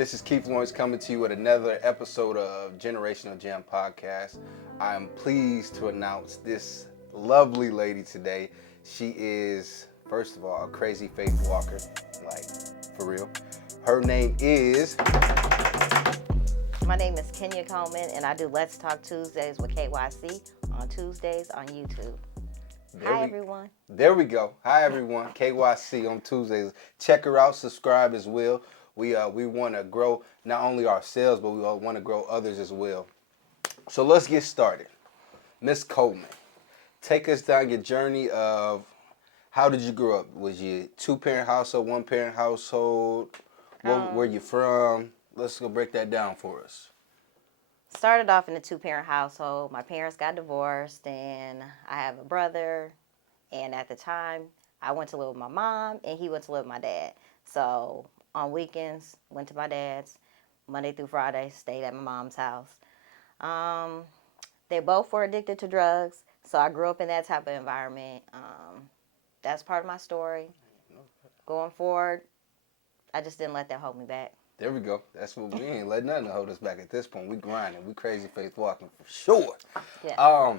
This is Keith Lawrence coming to you with another episode of Generational Gem Podcast. I am pleased to announce this lovely lady today. She is, first of all, a crazy faith walker, like for real. Her name is... My name is Kenya Coleman, and I do Let's Talk Tuesdays with KYC on Tuesdays on YouTube. Hi, everyone. There we go. Hi, everyone. KYC on Tuesdays. Check her out. Subscribe as well. We want to grow not only ourselves, but we want to grow others as well. So let's get started. Miss Coleman, take us down your journey of how did you grow up? Was you two-parent household, one-parent household? Where you from? Let's go break that down for us. Started off in a two-parent household. My parents got divorced, and I have a brother. And at the time, I went to live with my mom, and he went to live with my dad. So on weekends, went to my dad's. Monday through Friday, stayed at my mom's house. They both were addicted to drugs, so I grew up in that type of environment. That's part of my story. Going forward, I just didn't let that hold me back. There we go. That's what we ain't letting nothing hold us back at this point. We grinding. We crazy faith walking for sure. Yeah.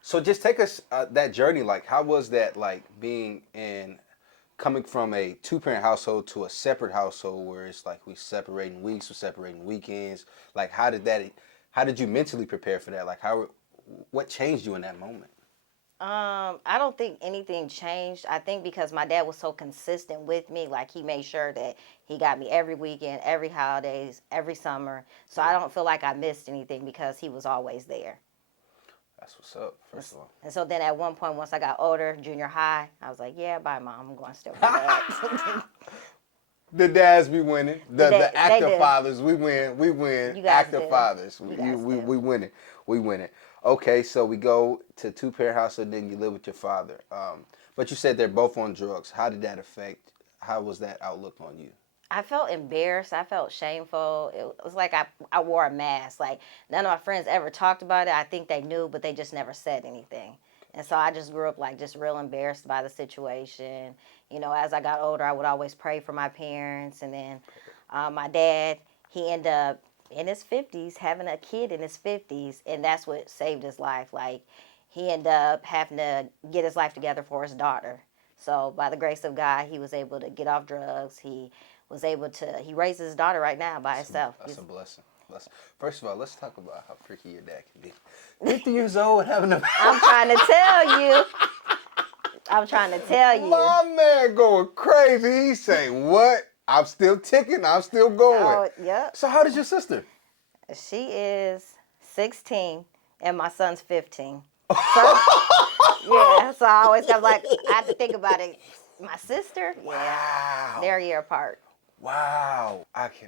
So just take us that journey. Like, how was that like coming from a two-parent household to a separate household where it's like we separating weeks, we're separating weekends? Like, how did you mentally prepare for that? Like, what changed you in that moment? I don't think anything changed. I think because my dad was so consistent with me, like he made sure that he got me every weekend, every holidays, every summer. So I don't feel like I missed anything because he was always there. That's what's up, first of all. And so then at one point, once I got older, junior high, I was like, yeah, bye, Mom. I'm going to stay with my The dads be winning. The active fathers, we win. You guys Active do. fathers, You guys we do. winning. We winning. Okay, so we go to two-parent household, then you live with your father. But you said they're both on drugs. How did that affect? How was that outlook on you? I felt embarrassed. I felt shameful. It was like I wore a mask. Like, none of my friends ever talked about it. I think they knew, but they just never said anything. And so I just grew up like just real embarrassed by the situation. You know, as I got older, I would always pray for my parents. And then my dad, he ended up in his 50s, having a kid in his 50s. And that's what saved his life. Like, he ended up having to get his life together for his daughter. So by the grace of God, he was able to get off drugs. He raises his daughter right now by himself. That's a blessing. First of all, let's talk about how freaky your dad can be. 50 years old having a... I'm trying to tell you. My man going crazy. He's saying, what? I'm still ticking. I'm still going. Oh, yep. So how does your sister? She is 16 and my son's 15. So, yeah, so I always got I have to think about it. My sister, yeah, wow. They're a year apart. Wow.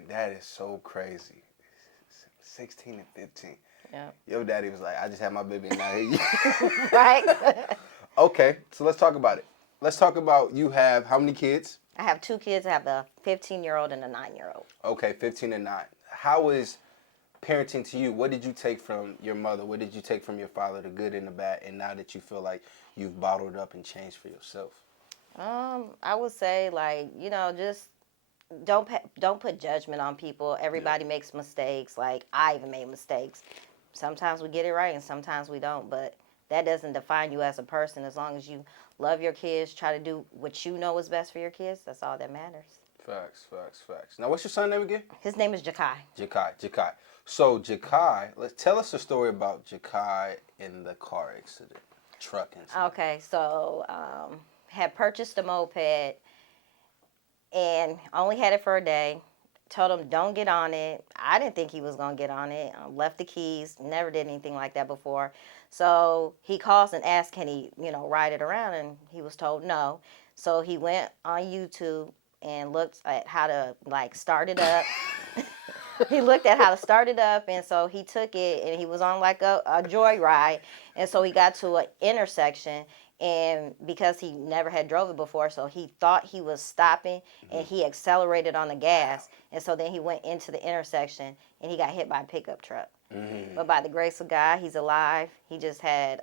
That is so crazy. 16 and 15. Yeah. Your daddy was like, I just had my baby and now here Right? Okay, so let's talk about it. Let's talk about, you have how many kids? I have two kids. I have a 15-year-old and a 9-year-old. Okay, 15 and 9. How is parenting to you? What did you take from your mother? What did you take from your father, the good and the bad, and now that you feel like you've bottled up and changed for yourself? I would say, like, you know, just don't put judgment on people. Everybody makes mistakes. Like, I even made mistakes. Sometimes we get it right and sometimes we don't, but that doesn't define you as a person. As long as you love your kids, try to do what you know is best for your kids, that's all that matters. Facts. Now, what's your son's name again? His name is Jakai. Jakai. So, Jakai, tell us a story about Jakai in the car accident, truck incident. Okay, so had purchased a moped and only had it for a day. Told him, don't get on it. I didn't think he was going to get on it. Left the keys. Never did anything like that before. So he calls and asks, can he, ride it around? And he was told no. So he went on YouTube and looked at how to, start it up. He looked at how to start it up, and so he took it, and he was on, a joyride. And so he got to an intersection, and because he never had drove it before, so he thought he was stopping, and he accelerated on the gas. And so then he went into the intersection, and he got hit by a pickup truck. But by the grace of God, he's alive. He just had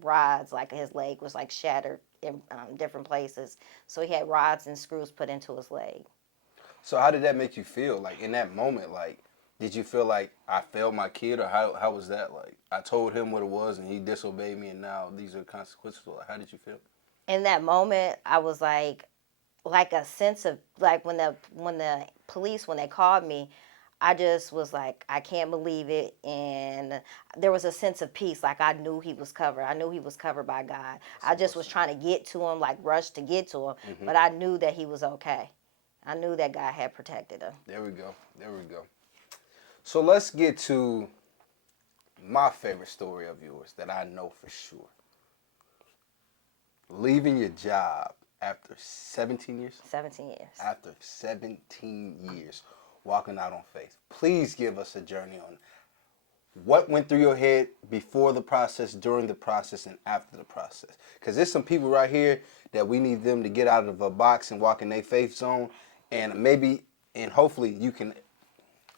rods, his leg was shattered in different places. So he had rods and screws put into his leg. So how did that make you feel? Like in that moment, like did you feel like I failed my kid, or how was that? Like I told him what it was and he disobeyed me, and now these are the consequences. Like, how did you feel? In that moment, I was like a sense of like when the police when they called me, I just was like, I can't believe it. And there was a sense of peace. Like I knew he was covered. I knew he was covered by God. That's I a just was blessing. trying to get to him, like rush to get to him. Hmm. But I knew that he was okay. I knew that God had protected him. There we go. There we go. So let's get to my favorite story of yours that I know for sure. Leaving your job after 17 years? 17 years. After 17 years, walking out on faith. Please give us a journey on what went through your head before the process, during the process, and after the process. Because there's some people right here that we need them to get out of a box and walk in their faith zone. And maybe, and hopefully you can,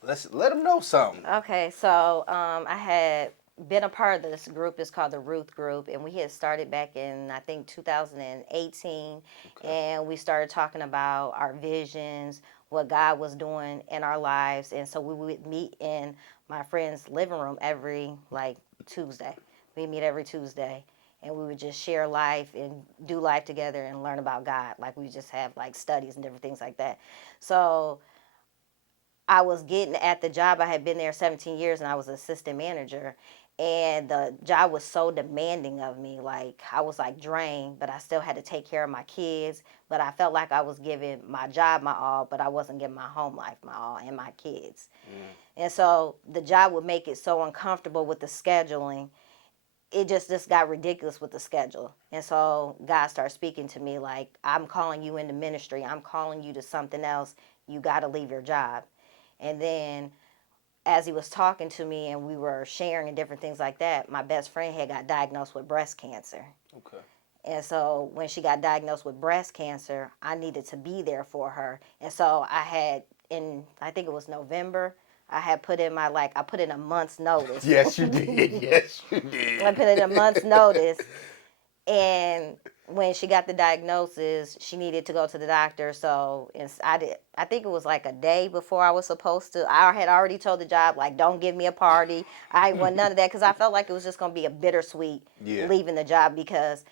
let them know something. Okay, so I had been a part of this group. It's called the Ruth Group, and we had started back in I think 2018, Okay. and we started talking about our visions, what God was doing in our lives, and so we would meet in my friend's living room every like Tuesday. We meet every Tuesday, and we would just share life and do life together and learn about God. Like we just have like studies and different things like that. So I was getting at the job. I had been there 17 years and I was assistant manager. And the job was so demanding of me. Like I was like drained, but I still had to take care of my kids. But I felt like I was giving my job my all, but I wasn't giving my home life my all and my kids. And so the job would make it so uncomfortable with the scheduling. It just got ridiculous with the schedule. And so God started speaking to me like, I'm calling you into ministry. I'm calling you to something else. You got to leave your job. And then as he was talking to me and we were sharing and different things like that, my best friend had got diagnosed with breast cancer. Okay. And so when she got diagnosed with breast cancer, I needed to be there for her. And so I had I think it was November, I had put in I put in a month's notice. Yes, you did. Yes, you did. I put in a month's notice. And when she got the diagnosis, she needed to go to the doctor. So I think it was like a day before I was supposed to. I had already told the job like, don't give me a party. I didn't want none of that because I felt like it was just gonna be a bittersweet Yeah. leaving the job because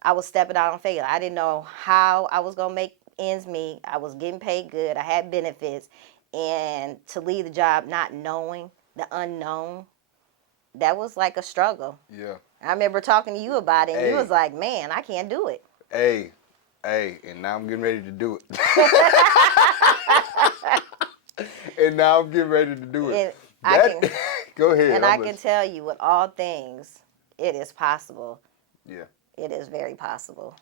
I was stepping out on faith. I didn't know how I was gonna make ends meet. I was getting paid good. I had benefits, and to leave the job not knowing the unknown, that was like a struggle. Yeah. I remember talking to you about it, and you Hey. was like, "Man, I can't do it." Hey, and now I'm getting ready to do it. And now I'm getting ready to do it. And I That, can, go ahead. and I'm I can tell you, with all things, it is possible. Yeah. It is very possible.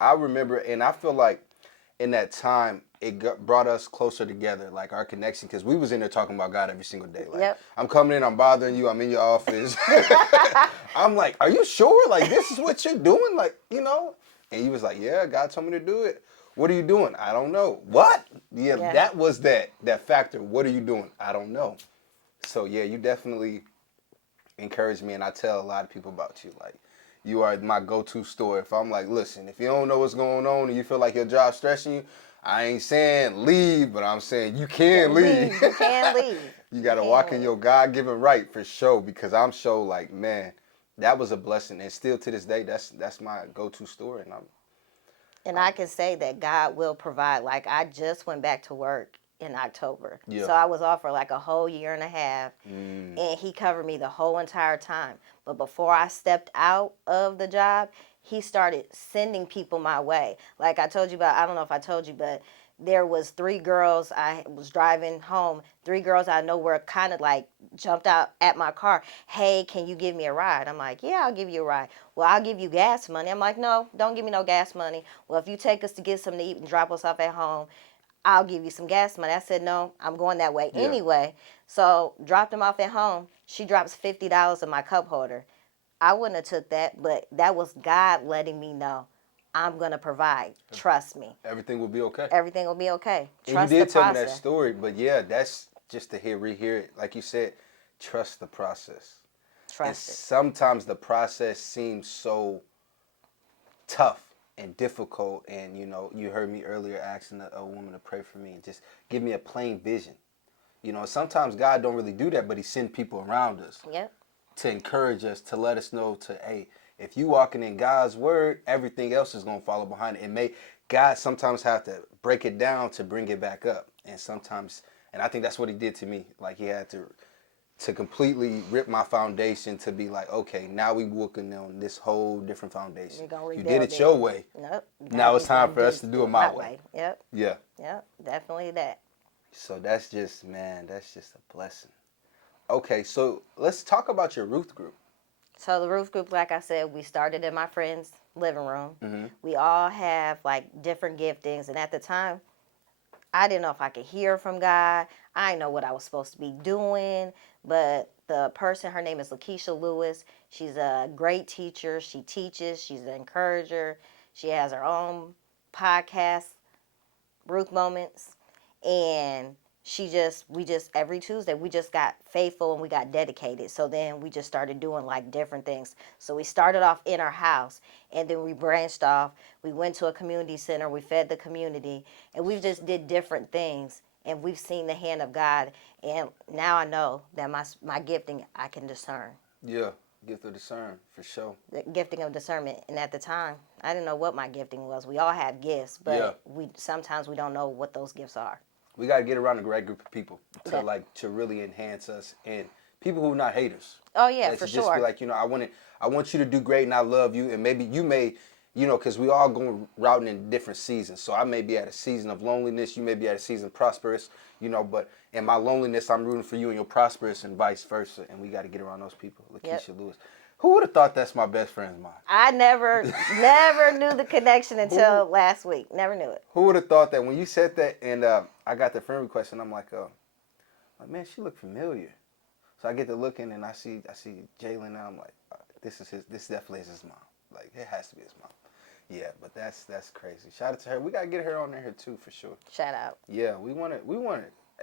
I remember, and I feel like in that time, brought us closer together, like our connection, because we was in there talking about God every single day. Like, Yep. I'm coming in, I'm bothering you, I'm in your office. I'm like, are you sure? Like, this is what you're doing? Like, you know? And he was like, yeah, God told me to do it. What are you doing? I don't know. What? Yeah, Yeah. that was that factor. What are you doing? I don't know. So, yeah, you definitely encourage me, and I tell a lot of people about you. Like, you are my go-to story. If I'm like, listen, if you don't know what's going on and you feel like your job's stressing you, I ain't saying leave, but I'm saying you can leave. You can leave. You got to can walk in leave. your God-given right for sure, because I'm sure like, man, that was a blessing. And still to this day, that's my go-to story. And I can say that God will provide. Like I just went back to work in October. Yeah. So I was off for like a whole year and a half. Mm. And he covered me the whole entire time. But before I stepped out of the job, he started sending people my way. Like I told you about, I don't know if I told you, but there was 3 girls. I was driving home. 3 girls I know were kind of like jumped out at my car. Hey, can you give me a ride? I'm like, yeah, I'll give you a ride. Well, I'll give you gas money. I'm like, no, don't give me no gas money. Well, if you take us to get something to eat and drop us off at home, I'll give you some gas money. I said, no, I'm going that way anyway. So dropped them off at home. She drops $50 in my cup holder. I wouldn't have took that, but that was God letting me know I'm going to provide. Trust me. Everything will be okay. Everything will be okay. And Trust you did the tell me process. that story, but yeah, that's just to rehear it. Like you said, trust the process. And Trust it. sometimes the process seems so tough. and difficult, and you heard me earlier asking a woman to pray for me and just give me a plain vision. Sometimes God don't really do that, but He send people around us Yep. to encourage us, to let us know hey, if you walking in God's word, everything else is gonna follow behind it. God sometimes have to break it down to bring it back up, and I think that's what He did to me. Like He had to completely rip my foundation to be like, okay, now we working on this whole different foundation. We're gonna You rebuild did it your way. Nope. Now it's time for us to do it my way. Yep. Yeah. Yep. Definitely that. So that's just a blessing. Okay, so let's talk about your Ruth group. So the Ruth Group, like I said, we started in my friend's living room. Mm-hmm. We all have like different giftings, and at the time, I didn't know if I could hear from God. I didn't know what I was supposed to be doing, but the person, her name is Lakeisha Lewis. She's a great teacher. She teaches. She's an encourager. She has her own podcast, Ruth Moments, and we just every Tuesday we just got faithful and we got dedicated. So then we just started doing like different things. So we started off in our house, and then we branched off. We went to a community center. We fed the community, and we just did different things. And we've seen the hand of God. And now I know that my gifting, I can discern. Yeah, gift of discern for sure. The gifting of discernment. And at the time, I didn't know what my gifting was. We all have gifts, but Yeah. sometimes we don't know what those gifts are. We gotta get around the right group of people Yeah. to really enhance us, and people who are not haters. Oh yeah, That for to just sure. be like, I want you to do great, and I love you, and maybe you may, because we all going routing in different seasons. So I may be at a season of loneliness, you may be at a season of prosperous, but in my loneliness, I'm rooting for you, and you're prosperous, and vice versa. And we got to get around those people. Lakeisha Lewis. Who would have thought that's my best friend's mom? I never knew the connection until last week. Never knew it. Who would have thought that when you said that, and I got the friend request, and I'm like, man, she looked familiar. So I get to looking, and I see Jalen, and I'm like, this definitely is his mom. Like, it has to be his mom. Yeah, but that's crazy. Shout out to her. We gotta get her on there too for sure. Shout out. Yeah, we want it.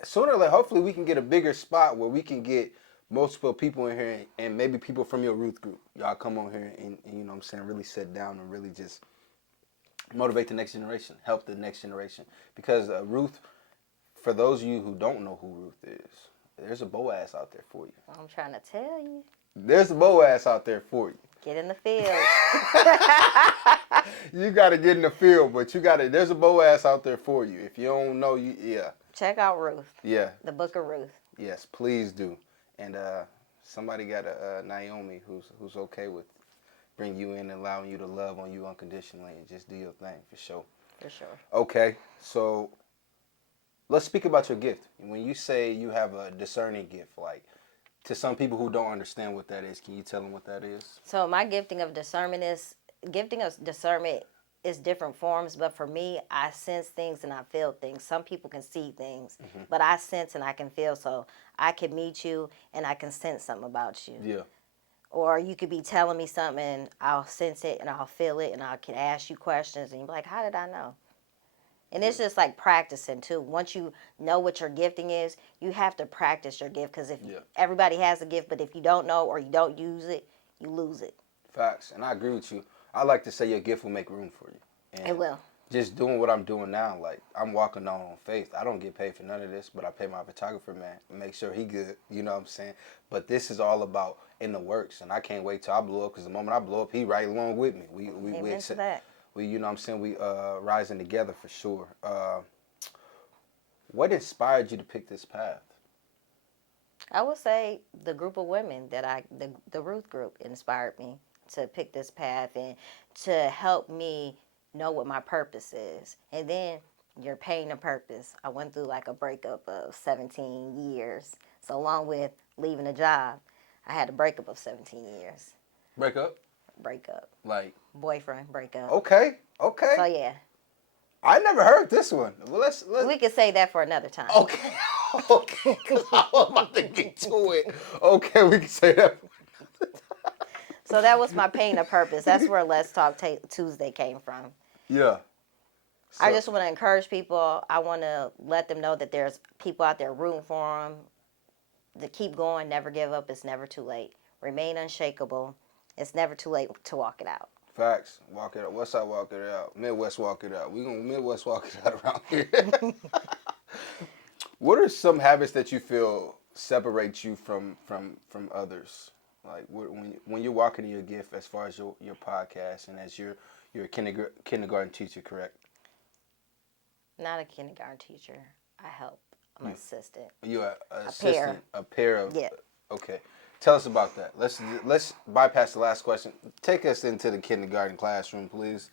Sooner or later, hopefully we can get a bigger spot where we can get multiple people in here, and maybe people from your Ruth group. Y'all come on here and you know what I'm saying, really sit down and really just motivate the next generation, help the next generation. Because Ruth, for those of you who don't know who Ruth is, there's a Boaz out there for you. I'm trying to tell you. There's a Boaz out there for you. Get in the field. You got to get in the field, but there's a Boaz out there for you. If you don't know, yeah. Check out Ruth. Yeah. The book of Ruth. Yes, please do. And somebody got a Naomi who's okay with bring you in and allowing you to love on you unconditionally and just do your thing for sure. For sure. Okay, so let's speak about your gift. When you say you have a discerning gift, like to some people who don't understand what that is, can you tell them what that is? So my gifting of discernment is different forms, but for me, I sense things and I feel things. Some people can see things, but I sense and I can feel. So I can meet you and I can sense something about you. Yeah. Or you could be telling me something and I'll sense it and I'll feel it and I can ask you questions and you're like, how did I know? And it's just like practicing too. Once you know what your gifting is, you have to practice your gift, because if everybody has a gift, but if you don't know or you don't use it, you lose it. Facts, and I agree with you. I like to say your gift will make room for you. And it will. Just doing what I'm doing now, like I'm walking on faith. I don't get paid for none of this, but I pay my photographer, man, and make sure he good. You know what I'm saying? But this is all about in the works, and I can't wait till I blow up, because the moment I blow up, he right along with me. We accept that. We, you know what I'm saying, we rising together for sure. What inspired you to pick this path? I would say the group of women that the Ruth Group inspired me to pick this path and to help me know what my purpose is. And then your pain and purpose. I went through like a breakup of 17 years. So along with leaving a job, I had a breakup of 17 years. Breakup? Breakup. Like? Boyfriend breakup. Okay. So yeah. I never heard this one. Well, let's. We could say that for another time. Okay. Okay. Because I'm about to get to it. Okay, we can say that. So that was my pain of purpose. That's where Let's Talk Tuesday came from. Yeah. So, I just want to encourage people. I want to let them know that there's people out there rooting for them. To keep going, never give up. It's never too late. Remain unshakable. It's never too late to walk it out. Facts. Walk it out. West side walk it out. Midwest walk it out. We gonna Midwest walk it out around here. What are some habits that you feel separate you from others? Like when you're walking in your gift, as far as your podcast and as your kindergarten teacher, correct? Not a kindergarten teacher. I help. I'm an assistant. You're an A assistant. pair. A pair of. Yeah. Okay. Tell us about that. Let's bypass the last question. Take us into the kindergarten classroom, please.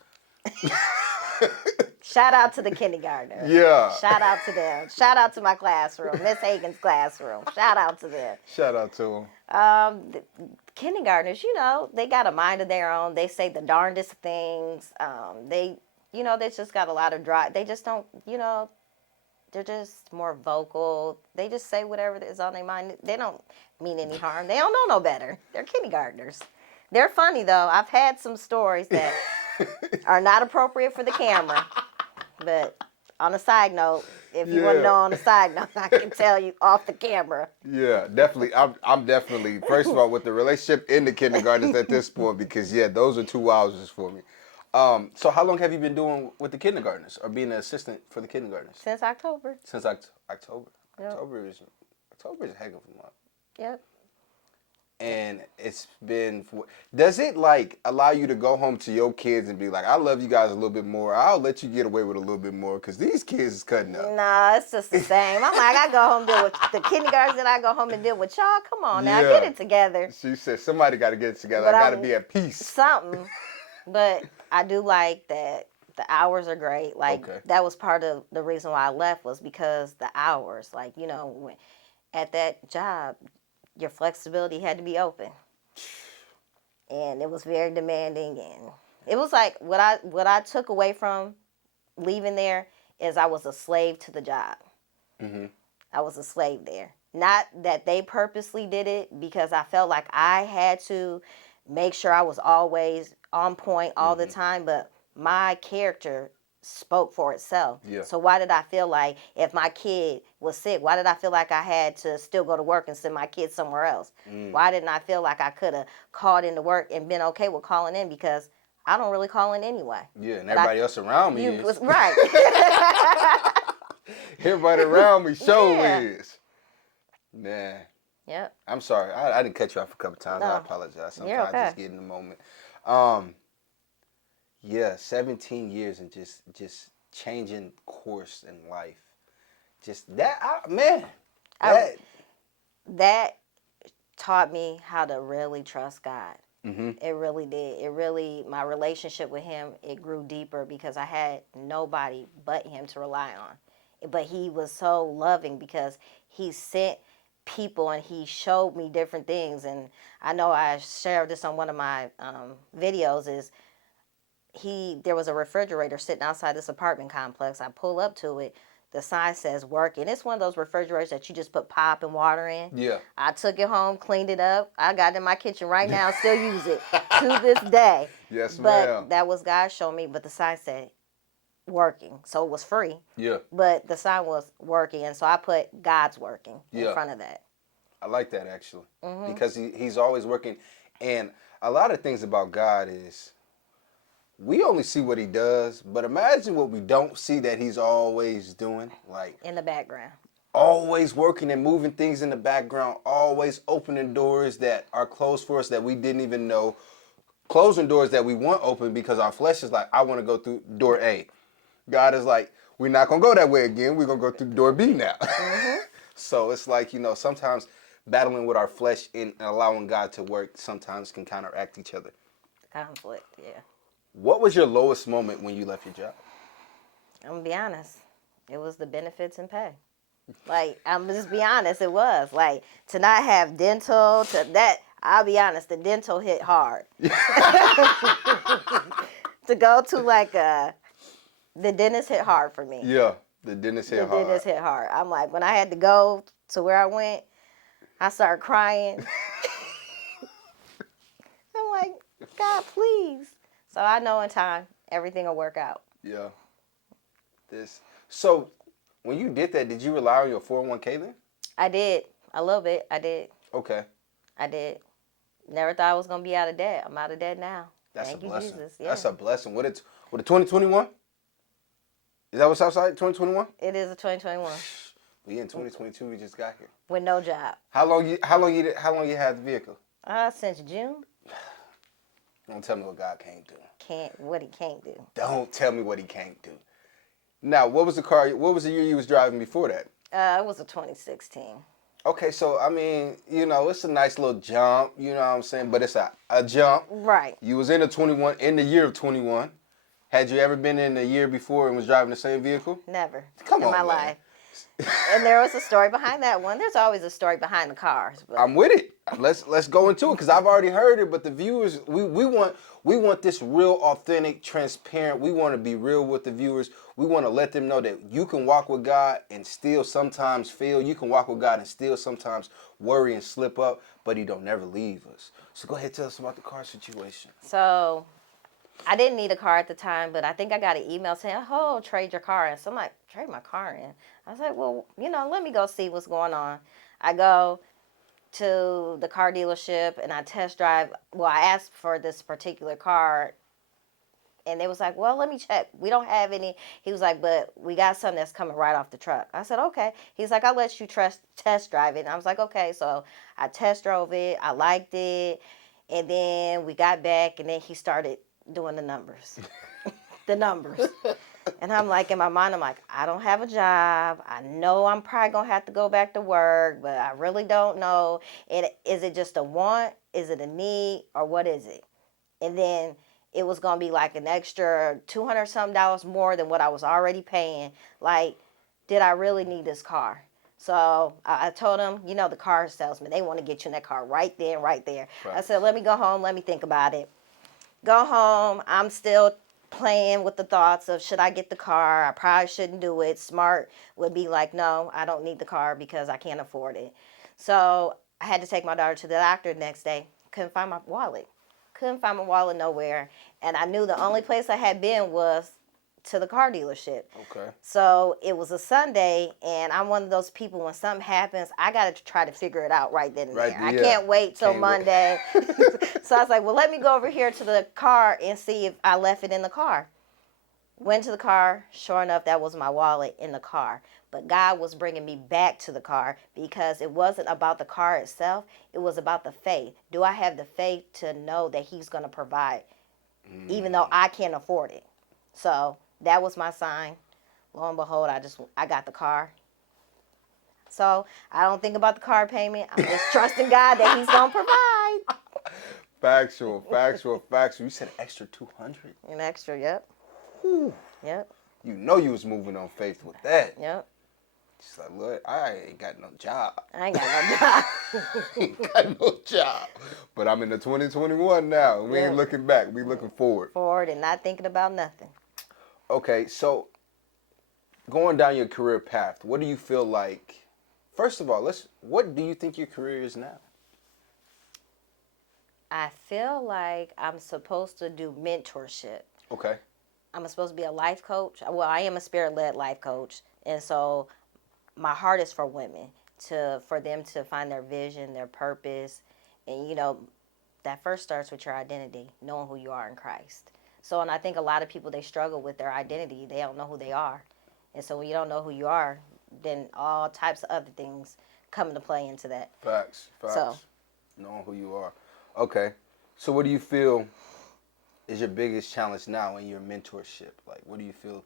Shout out to the kindergartners. Yeah. Shout out to them. Shout out to my classroom, Miss Hagen's classroom. Shout out to them. Shout out to them. The kindergartners, they got a mind of their own. They say the darndest things. They just got a lot of drive. They just don't, they're just more vocal. They just say whatever is on their mind. They don't mean any harm. They don't know no better. They're kindergartners. They're funny, though. I've had some stories that are not appropriate for the camera. But on a side note, if you want to know on a side note, I can tell you off the camera. Yeah, definitely. I'm definitely, first of all, with the relationship in the kindergartners at this point, because, those are 2 wowzers for me. So how long have you been doing with the kindergartners or being an assistant for the kindergartners? Since October. Since October. Yep. October is a heck of a month. Yep. And it's been, does it allow you to go home to your kids and be like, I love you guys a little bit more. I'll let you get away with a little bit more because these kids is cutting up. Nah, it's just the same. I'm like, I go home and deal with the kindergartners and I go home and deal with y'all. Come on now, get it together. She said, somebody got to get it together. But I got to be at peace. Something. But I do like that the hours are great. That was part of the reason why I left was because the hours. At that job, your flexibility had to be open. And it was very demanding. And it was like what I took away from leaving there is I was a slave to the job. Mm-hmm. I was a slave there. Not that they purposely did it because I felt like I had to make sure I was always on point all the time, but my character spoke for itself. Yeah. So why did I feel like if my kid was sick, why did I feel like I had to still go to work and send my kid somewhere else? Why didn't I feel like I could have called into work and been okay with calling in because I don't really call in anyway. Yeah, and everybody else around me is. Right. Everybody around me is. Man. Yep. I'm sorry. I didn't cut you off a couple times. No. I apologize. Sometimes You're okay. I just get in the moment. 17 years and just changing course in life. Just that, that taught me how to really trust God. Mm-hmm. It really did. My relationship with him, it grew deeper because I had nobody but him to rely on. But he was so loving because he sent people and he showed me different things. And I know I shared this on one of my videos is there was a refrigerator sitting outside this apartment complex. I pull up to it. The sign says working. It's one of those refrigerators that you just put pop and water in. Yeah. I took it home, cleaned it up. I got it in my kitchen right now and still use it to this day. Yes, but ma'am. that was God showing me. But the sign said working. So it was free. Yeah. But the sign was working. And so I put God's working in front of that. I like that actually. Because he's always working. And a lot of things about God is we only see what he does, but imagine what we don't see that he's always doing. Like in the background. Always working and moving things in the background, always opening doors that are closed for us that we didn't even know, closing doors that we want open because our flesh is like, I want to go through door A. God is like, we're not going to go that way again. We're going to go through door B now. So it's like, sometimes battling with our flesh and allowing God to work sometimes can counteract each other. Conflict, yeah. What was your lowest moment when you left your job? I'm going to be honest. It was the benefits and pay. I'm just be honest, it was. To not have dental, I'll be honest, the dental hit hard. To go to the dentist hit hard for me. Yeah, the dentist hit hard. The dentist hit hard. I'm like, when I had to go to where I went, I started crying. I'm like, God, please. So I know in time, everything will work out. Yeah. So when you did that, did you rely on your 401k then? I did. A little bit. I did. Okay. I did. Never thought I was going to be out of debt. I'm out of debt now. That's a Thank you, blessing. Jesus. Yeah. That's a blessing. What it with the 2021? Is that what's outside? 2021? It is a 2021 We in 2022. We just got here. with no job. How long you had the vehicle? Since June. Don't tell me what God can't do. What he can't do. Don't tell me what he can't do. Now, what was the car? What was the year you was driving before that? It was a 2016. Okay, so I mean, it's a nice little jump. You know what I'm saying? But it's a jump. Right. You was in the year of 21. Had you ever been in the year before and was driving the same vehicle? Never. Come in on, my man. life. And there was a story behind that one. There's always a story behind the cars. But I'm with it. Let's go into it because I've already heard it. But the viewers, we want this real, authentic, transparent. We want to be real with the viewers. We want to let them know that you can walk with God and still sometimes fail. You can walk with God and still sometimes worry and slip up, but He don't never leave us. So go ahead, tell us about the car situation. So I didn't need a car at the time, but I think I got an email saying, "Oh, trade your car in." So I'm like, "Trade my car in?" I was like, "Well, let me go see what's going on." I go to the car dealership and I test drive. Well, I asked for this particular car, and they was like, "Well, let me check. We don't have any." He was like, "But we got something that's coming right off the truck." I said, "Okay." He's like, "I'll let you test drive it." And I was like, "Okay." So I test drove it. I liked it. And then we got back, and then he started doing the numbers. The numbers. And I'm like, in my mind, I'm like, I don't have a job. I know I'm probably going to have to go back to work, but I really don't know. And is it just a want? Is it a need? Or what is it? And then it was going to be like an extra $200 something more than what I was already paying. Like, did I really need this car? So I told him, the car salesman, they want to get you in that car right there, right there. Right. I said, let me go home. Let me think about it. Go home. I'm still playing with the thoughts of, should I get the car? I probably shouldn't do it. Smart would be like, no, I don't need the car because I can't afford it. So I had to take my daughter to the doctor the next day. Couldn't find my wallet. Couldn't find my wallet nowhere. And I knew the only place I had been was to the car dealership. Okay. So it was a Sunday, and I'm one of those people, when something happens, I got to try to figure it out right then and there. I can't wait till Monday. So I was like, well, let me go over here to the car and see if I left it in the car. Went to the car. Sure enough, that was my wallet in the car. But God was bringing me back to the car because it wasn't about the car itself. It was about the faith. Do I have the faith to know that He's going to provide, even though I can't afford it? So that was my sign. Lo and behold, I got the car. So I don't think about the car payment. I'm just trusting God that He's going to provide. Factual. You said extra 200. An extra, yep. Whew. Yep. You was moving on faith with that. Yep. She's like, look, I ain't got no job. I ain't got no job. Ain't got no job. But I'm in the 2021 now. We ain't looking back. We looking forward. Forward and not thinking about nothing. Okay, so going down your career path, what do you feel like? First of all, what do you think your career is now? I feel like I'm supposed to do mentorship. Okay. I'm supposed to be a life coach. Well, I am a spirit-led life coach. And so my heart is for women, for them to find their vision, their purpose. And, that first starts with your identity, knowing who you are in Christ. So, and I think a lot of people, they struggle with their identity. They don't know who they are. And so when you don't know who you are, then all types of other things come into play into that. Facts. So, knowing who you are. Okay. So what do you feel is your biggest challenge now in your mentorship? Like, what do you feel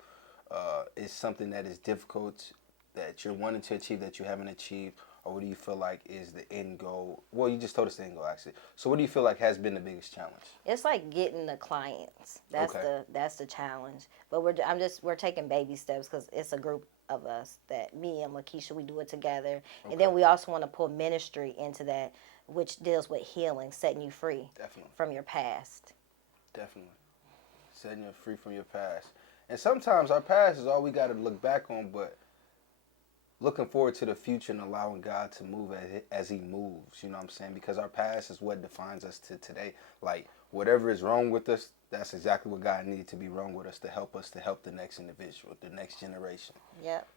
is something that is difficult that you're wanting to achieve that you haven't achieved? Or what do you feel like is the end goal? Well, you just told us the end goal, actually. So what do you feel like has been the biggest challenge? It's like getting the clients. That's the challenge. But we're taking baby steps because it's a group of us, that me and Lakeisha, we do it together. Okay. And then we also want to pull ministry into that, which deals with healing, setting you free from your past. Definitely. Setting you free from your past. And sometimes our past is all we got to look back on, but looking forward to the future and allowing God to move as He moves, you know what I'm saying? Because our past is what defines us to today. Like, whatever is wrong with us, that's exactly what God needed to be wrong with us to help the next individual, the next generation. Yep.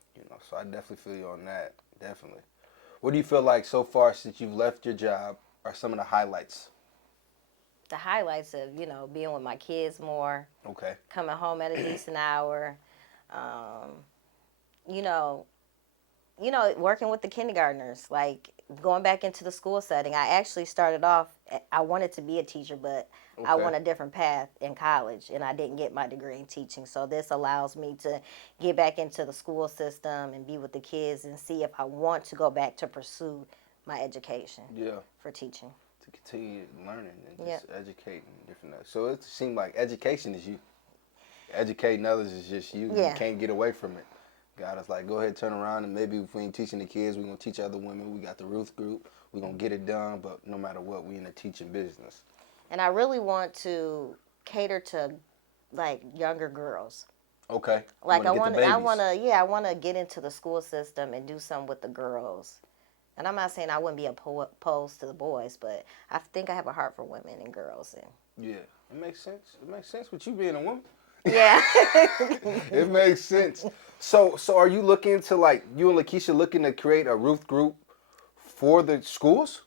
So I definitely feel you on that, definitely. What do you feel like so far since you've left your job are some of the highlights? the highlights of, being with my kids more, Okay. coming home at a decent hour, um, you know, working with the kindergartners, like going back into the school setting. I actually started off, I wanted to be a teacher, but I Okay. went a different path in college and I didn't get my degree in teaching. So this allows me to get back into the school system and be with the kids and see if I want to go back to pursue my education Yeah. for teaching. To continue learning and Yep. just educating different. So it seemed like education is you. Educating others is just you. You Yeah. can't get away from it. God is like, go ahead, turn around, and maybe if we ain't teaching the kids, we're going to teach other women. We got the Ruth Group. We're going to get it done, but no matter what, we in the teaching business. And I really want to cater to like younger girls. Okay. Like I want to I want to get into the school system and do something with the girls. And I'm not saying I wouldn't be opposed to the boys, but I think I have a heart for women and girls. And Yeah, it makes sense. It makes sense with you being a woman. yeah. It makes sense. So are you looking to, like, you and Lakeisha looking to create a Ruth Group for the schools?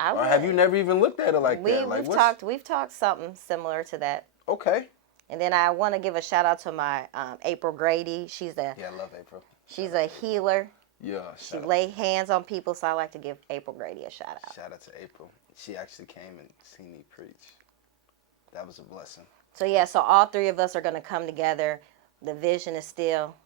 Or have you never even looked at it like that? Like, we've talked something similar to that. Okay. And then I want to give a shout out to my April Grady. Yeah, I love April. She's a healer. Yeah. She lay hands on people, so I like to give April Grady a shout out. Shout out to April. She actually came and seen me preach. That was a blessing. So yeah, so all three of us are going to come together. The vision is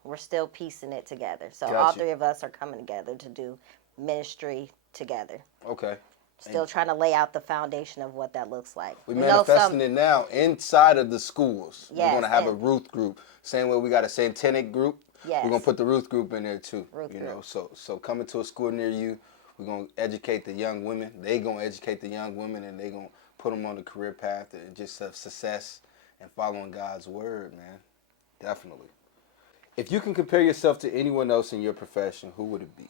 we're still piecing it together. So all three of us are coming together to do ministry together. Okay. Still trying to lay out the foundation of what that looks like. We're manifesting it now inside of the schools. Yes, we're going to have a Ruth Group. Same way we got a Santanic group. Yes. We're going to put the Ruth Group in there too. Ruth Group. So coming to a school near you, we're going to educate the young women. They going to educate the young women, and they going to put them on the career path and just have success and following God's word, man. Definitely. If you can compare yourself to anyone else in your profession, who would it be?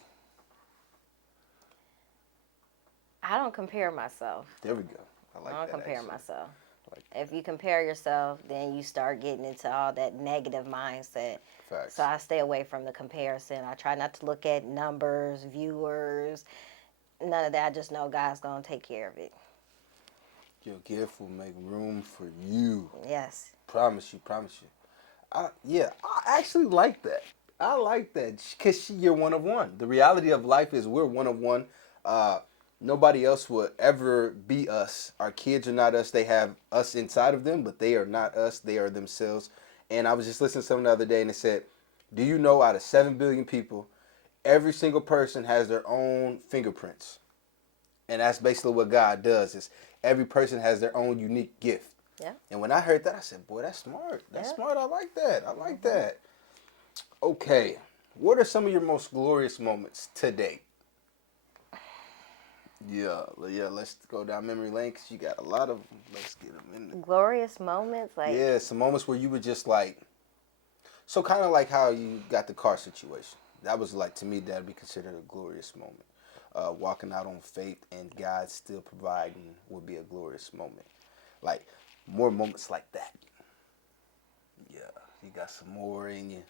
I don't compare myself. There we go. I don't compare myself. If you compare yourself, then you start getting into all that negative mindset. Facts. So I stay away from the comparison. I try not to look at numbers, viewers, none of that. I just know God's going to take care of it. Your gift will make room for you. Yes. Promise you. I actually like that. I like that because you're one of one. The reality of life is we're one of one. Nobody else will ever be us. Our kids are not us. They have us inside of them, but they are not us. They are themselves. And I was just listening to something the other day, and it said, do you know out of 7 billion people, every single person has their own fingerprints? And that's basically what God does, is every person has their own unique gift. Yeah. And when I heard that, I said, boy, that's smart. That's smart. I like that. I like that. Okay. What are some of your most glorious moments to date? Yeah, let's go down memory lane because you got a lot of them. Let's get them in there. Glorious moments? Yeah, some moments where you were just like, so kind of like how you got the car situation. That was like, to me, that would be considered a glorious moment. Walking out on faith and God still providing would be a glorious moment. Like, more moments like that. Yeah, you got some more in you.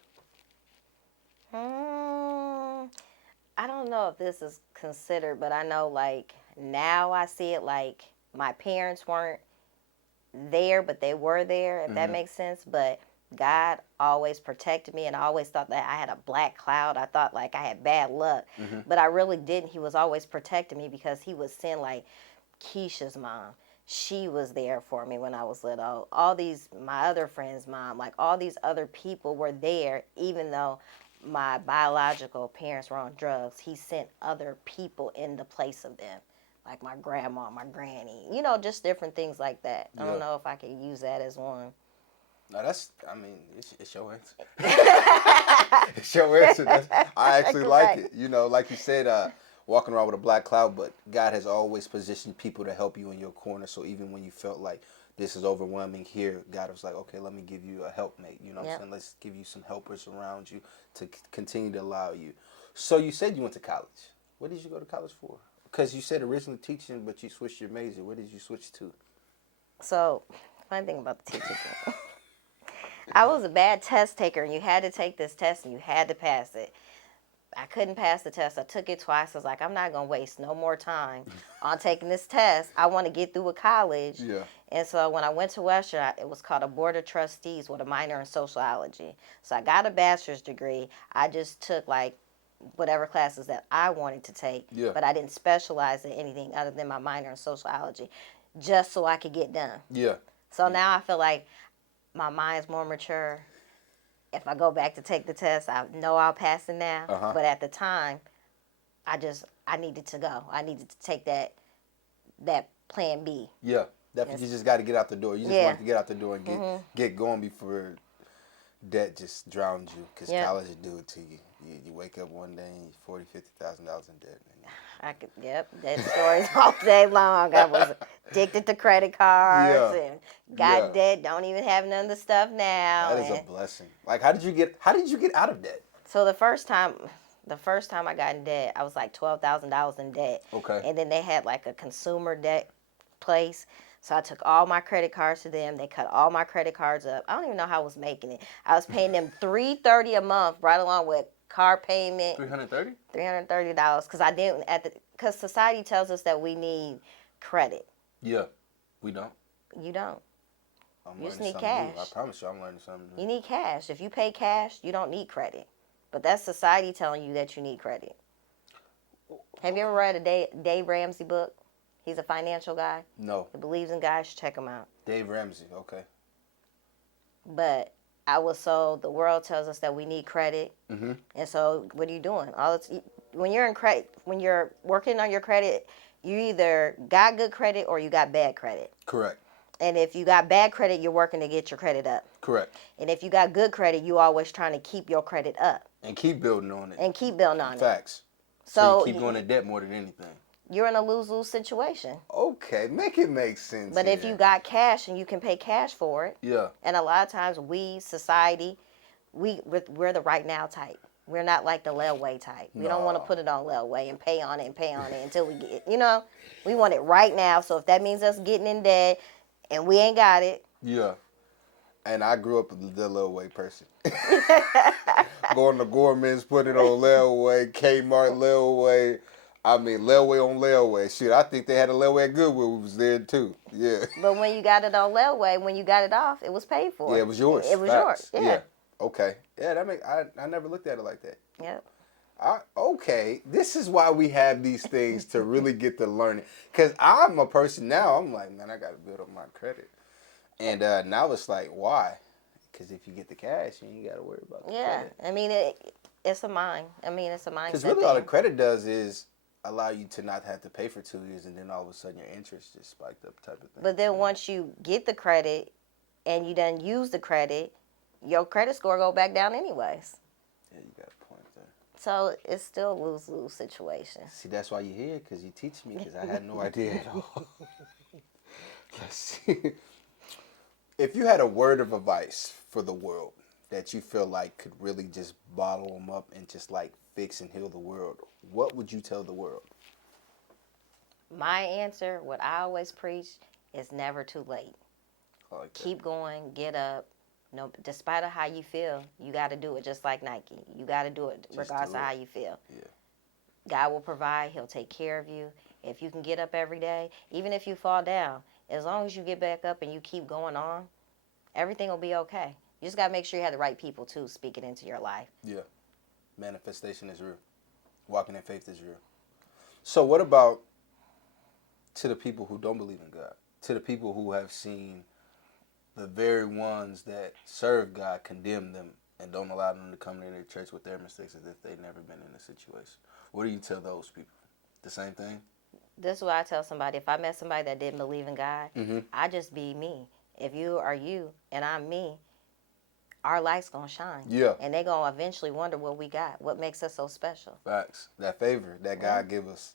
I don't know if this is considered, but I know, like, now I see it like my parents weren't there, but they were there, if that makes sense. But God always protected me, and I always thought that I had a black cloud. I thought, like, I had bad luck, but I really didn't. He was always protecting me because he would send, like, Keisha's mom. She was there for me when I was little. All these, my other friends' mom, like, all these other people were there, even though my biological parents were on drugs. He sent other people in the place of them, like my grandma, my granny, just different things like that. I don't know if I could use that as one. No, it's your answer. It's your answer. I actually like it. Like you said, walking around with a black cloud, but God has always positioned people to help you in your corner. So even when you felt like this is overwhelming here, God was like, okay, let me give you a helpmate. You know what I'm saying? Let's give you some helpers around you to continue to allow you. So you said you went to college. What did you go to college for? Because you said originally teaching, but you switched your major. What did you switch to? So, funny thing about the teaching thing. I was a bad test taker, and you had to take this test, and you had to pass it. I couldn't pass the test. I took it twice. I was like, I'm not going to waste no more time on taking this test. I want to get through with college. Yeah. And so when I went to Western, it was called a Board of Trustees with a minor in sociology. So I got a bachelor's degree. I just took like whatever classes that I wanted to take, Yeah. but I didn't specialize in anything other than my minor in sociology, just so I could get done. Yeah. So now I feel like my mind's more mature. If I go back to take the test, I know I'll pass it now. Uh-huh. But at the time, I needed to go. I needed to take that plan B. Yeah. Definitely, you just got to get out the door. You just want to get out the door and get going before debt just drowns you. Because college will do it to you. You wake up one day and you're $40,000, $50,000 in debt. That story's all day long. I was addicted to credit cards and got debt. Don't even have none of the stuff now. That is a blessing. Like, how did you get out of debt? So the first time I got in debt, I was like $12,000 in debt. Okay. And then they had like a consumer debt place. So I took all my credit cards to them. They cut all my credit cards up. I don't even know how I was making it. I was paying them $330 a month, right along with car payment. $330? $330 because society tells us that we need credit. Yeah, we don't. You don't. You just need New. cash. I promise you, I'm learning something new. You need cash. If you pay cash, you don't need credit. But that's society telling you that you need credit. Have you ever read a Dave Ramsey book? He's a financial guy. No. He believes in guys. Check him out. Dave Ramsey, okay. But the world tells us that we need credit. Mm-hmm. And so what are you doing? When you're working on your credit, you either got good credit or you got bad credit. Correct. And if you got bad credit, you're working to get your credit up. Correct. And if you got good credit, you always trying to keep your credit up. And keep building on it. Facts. So you keep going to debt more than anything. You're in a lose-lose situation. Okay, make it make sense. But if you got cash and you can pay cash for it. Yeah. And a lot of times society, we're the right now type. We're not like the layaway type. We don't want to put it on layaway and pay on it until we get it. We want it right now. So if that means us getting in debt and we ain't got it. Yeah. And I grew up the layaway person. Going to Gorman's, putting it on layaway, Kmart layaway. I mean, layaway on layaway. Shit, I think they had a layaway at Goodwill. We was there too. Yeah. But when you got it on layaway, when you got it off, it was paid for. Yeah, it was yours. It was yours. Yeah. Okay. Yeah, I never looked at it like that. Yep. Okay. This is why we have these things to really get to learn it. Because I'm a person now, I'm like, man, I got to build up my credit. And now it's like, why? Because if you get the cash, you ain't got to worry about the credit. I mean, it's a mind. I mean, it's a mindset. Because really all the credit does is allow you to not have to pay for 2 years, and then all of a sudden your interest just spiked up type of thing. But then once you get the credit and you then use the credit, your credit score go back down anyways. Yeah, you got a point there. So it's still a lose-lose situation. See, that's why you're here, because you teach me, because I had no idea at all. Let's see. If you had a word of advice for the world that you feel like could really just bottle them up and just like fix and heal the world, what would you tell the world? My answer, what I always preach, is never too late. Like Keep going, get up. No, despite of how you feel, you got to do it just like Nike. You got to do it regardless of how you feel. Yeah. God will provide. He'll take care of you. If you can get up every day, even if you fall down, as long as you get back up and you keep going on, everything will be okay. You just got to make sure you have the right people, too, speaking into your life. Yeah. Manifestation is real. Walking in faith is real. So what about to the people who don't believe in God? To the people who have seen the very ones that serve God condemn them and don't allow them to come to their church with their mistakes as if they've never been in a situation. What do you tell those people? The same thing? This is what I tell somebody. If I met somebody that didn't believe in God, I just be me. If you are you and I'm me, our light's going to shine. Yeah. And they're going to eventually wonder what we got, what makes us so special. Facts. That favor that God give us.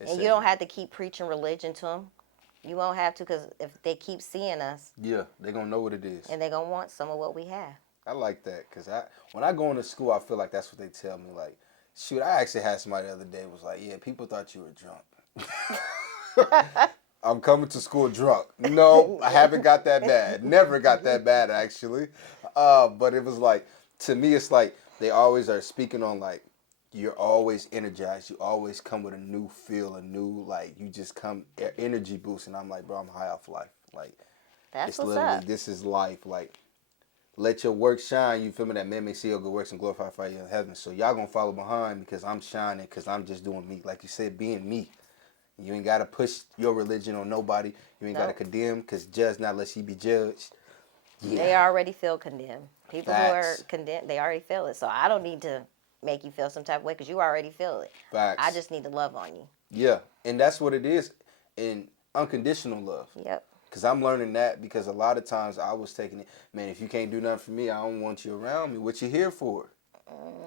And you don't have to keep preaching religion to them. You won't have to, because if they keep seeing us. Yeah, they're going to know what it is. And they're going to want some of what we have. I like that, because when I go into school, I feel like that's what they tell me. Like, shoot, I actually had somebody the other day was like, yeah, people thought you were drunk. I'm coming to school drunk. No, I haven't got that bad. Never got that bad, actually. But it was like, to me, it's like they always are speaking on, like, You're always energized. You always come with a new feel, a new, like, you just come energy boost. And I'm like, bro, I'm high off life. Like, That's it's what's literally, up. this is life. Like, let your work shine. You feel me? That man may see your good works and glorify Father in heaven. So y'all gonna follow behind because I'm shining, because I'm just doing me. Like you said, being me. You ain't gotta push your religion on nobody. You ain't gotta Nope. condemn, because judge not lest ye be judged. They Yeah. already feel condemned. People who are Facts. condemned, they already feel it. So I don't need to make you feel some type of way because you already feel it. I Facts. just need to love on you. Yeah. And that's what it is in unconditional love. Yep. Because I'm learning that, because a lot of times I was taking it, man, if you can't do nothing for me, I don't want you around me. What you here for?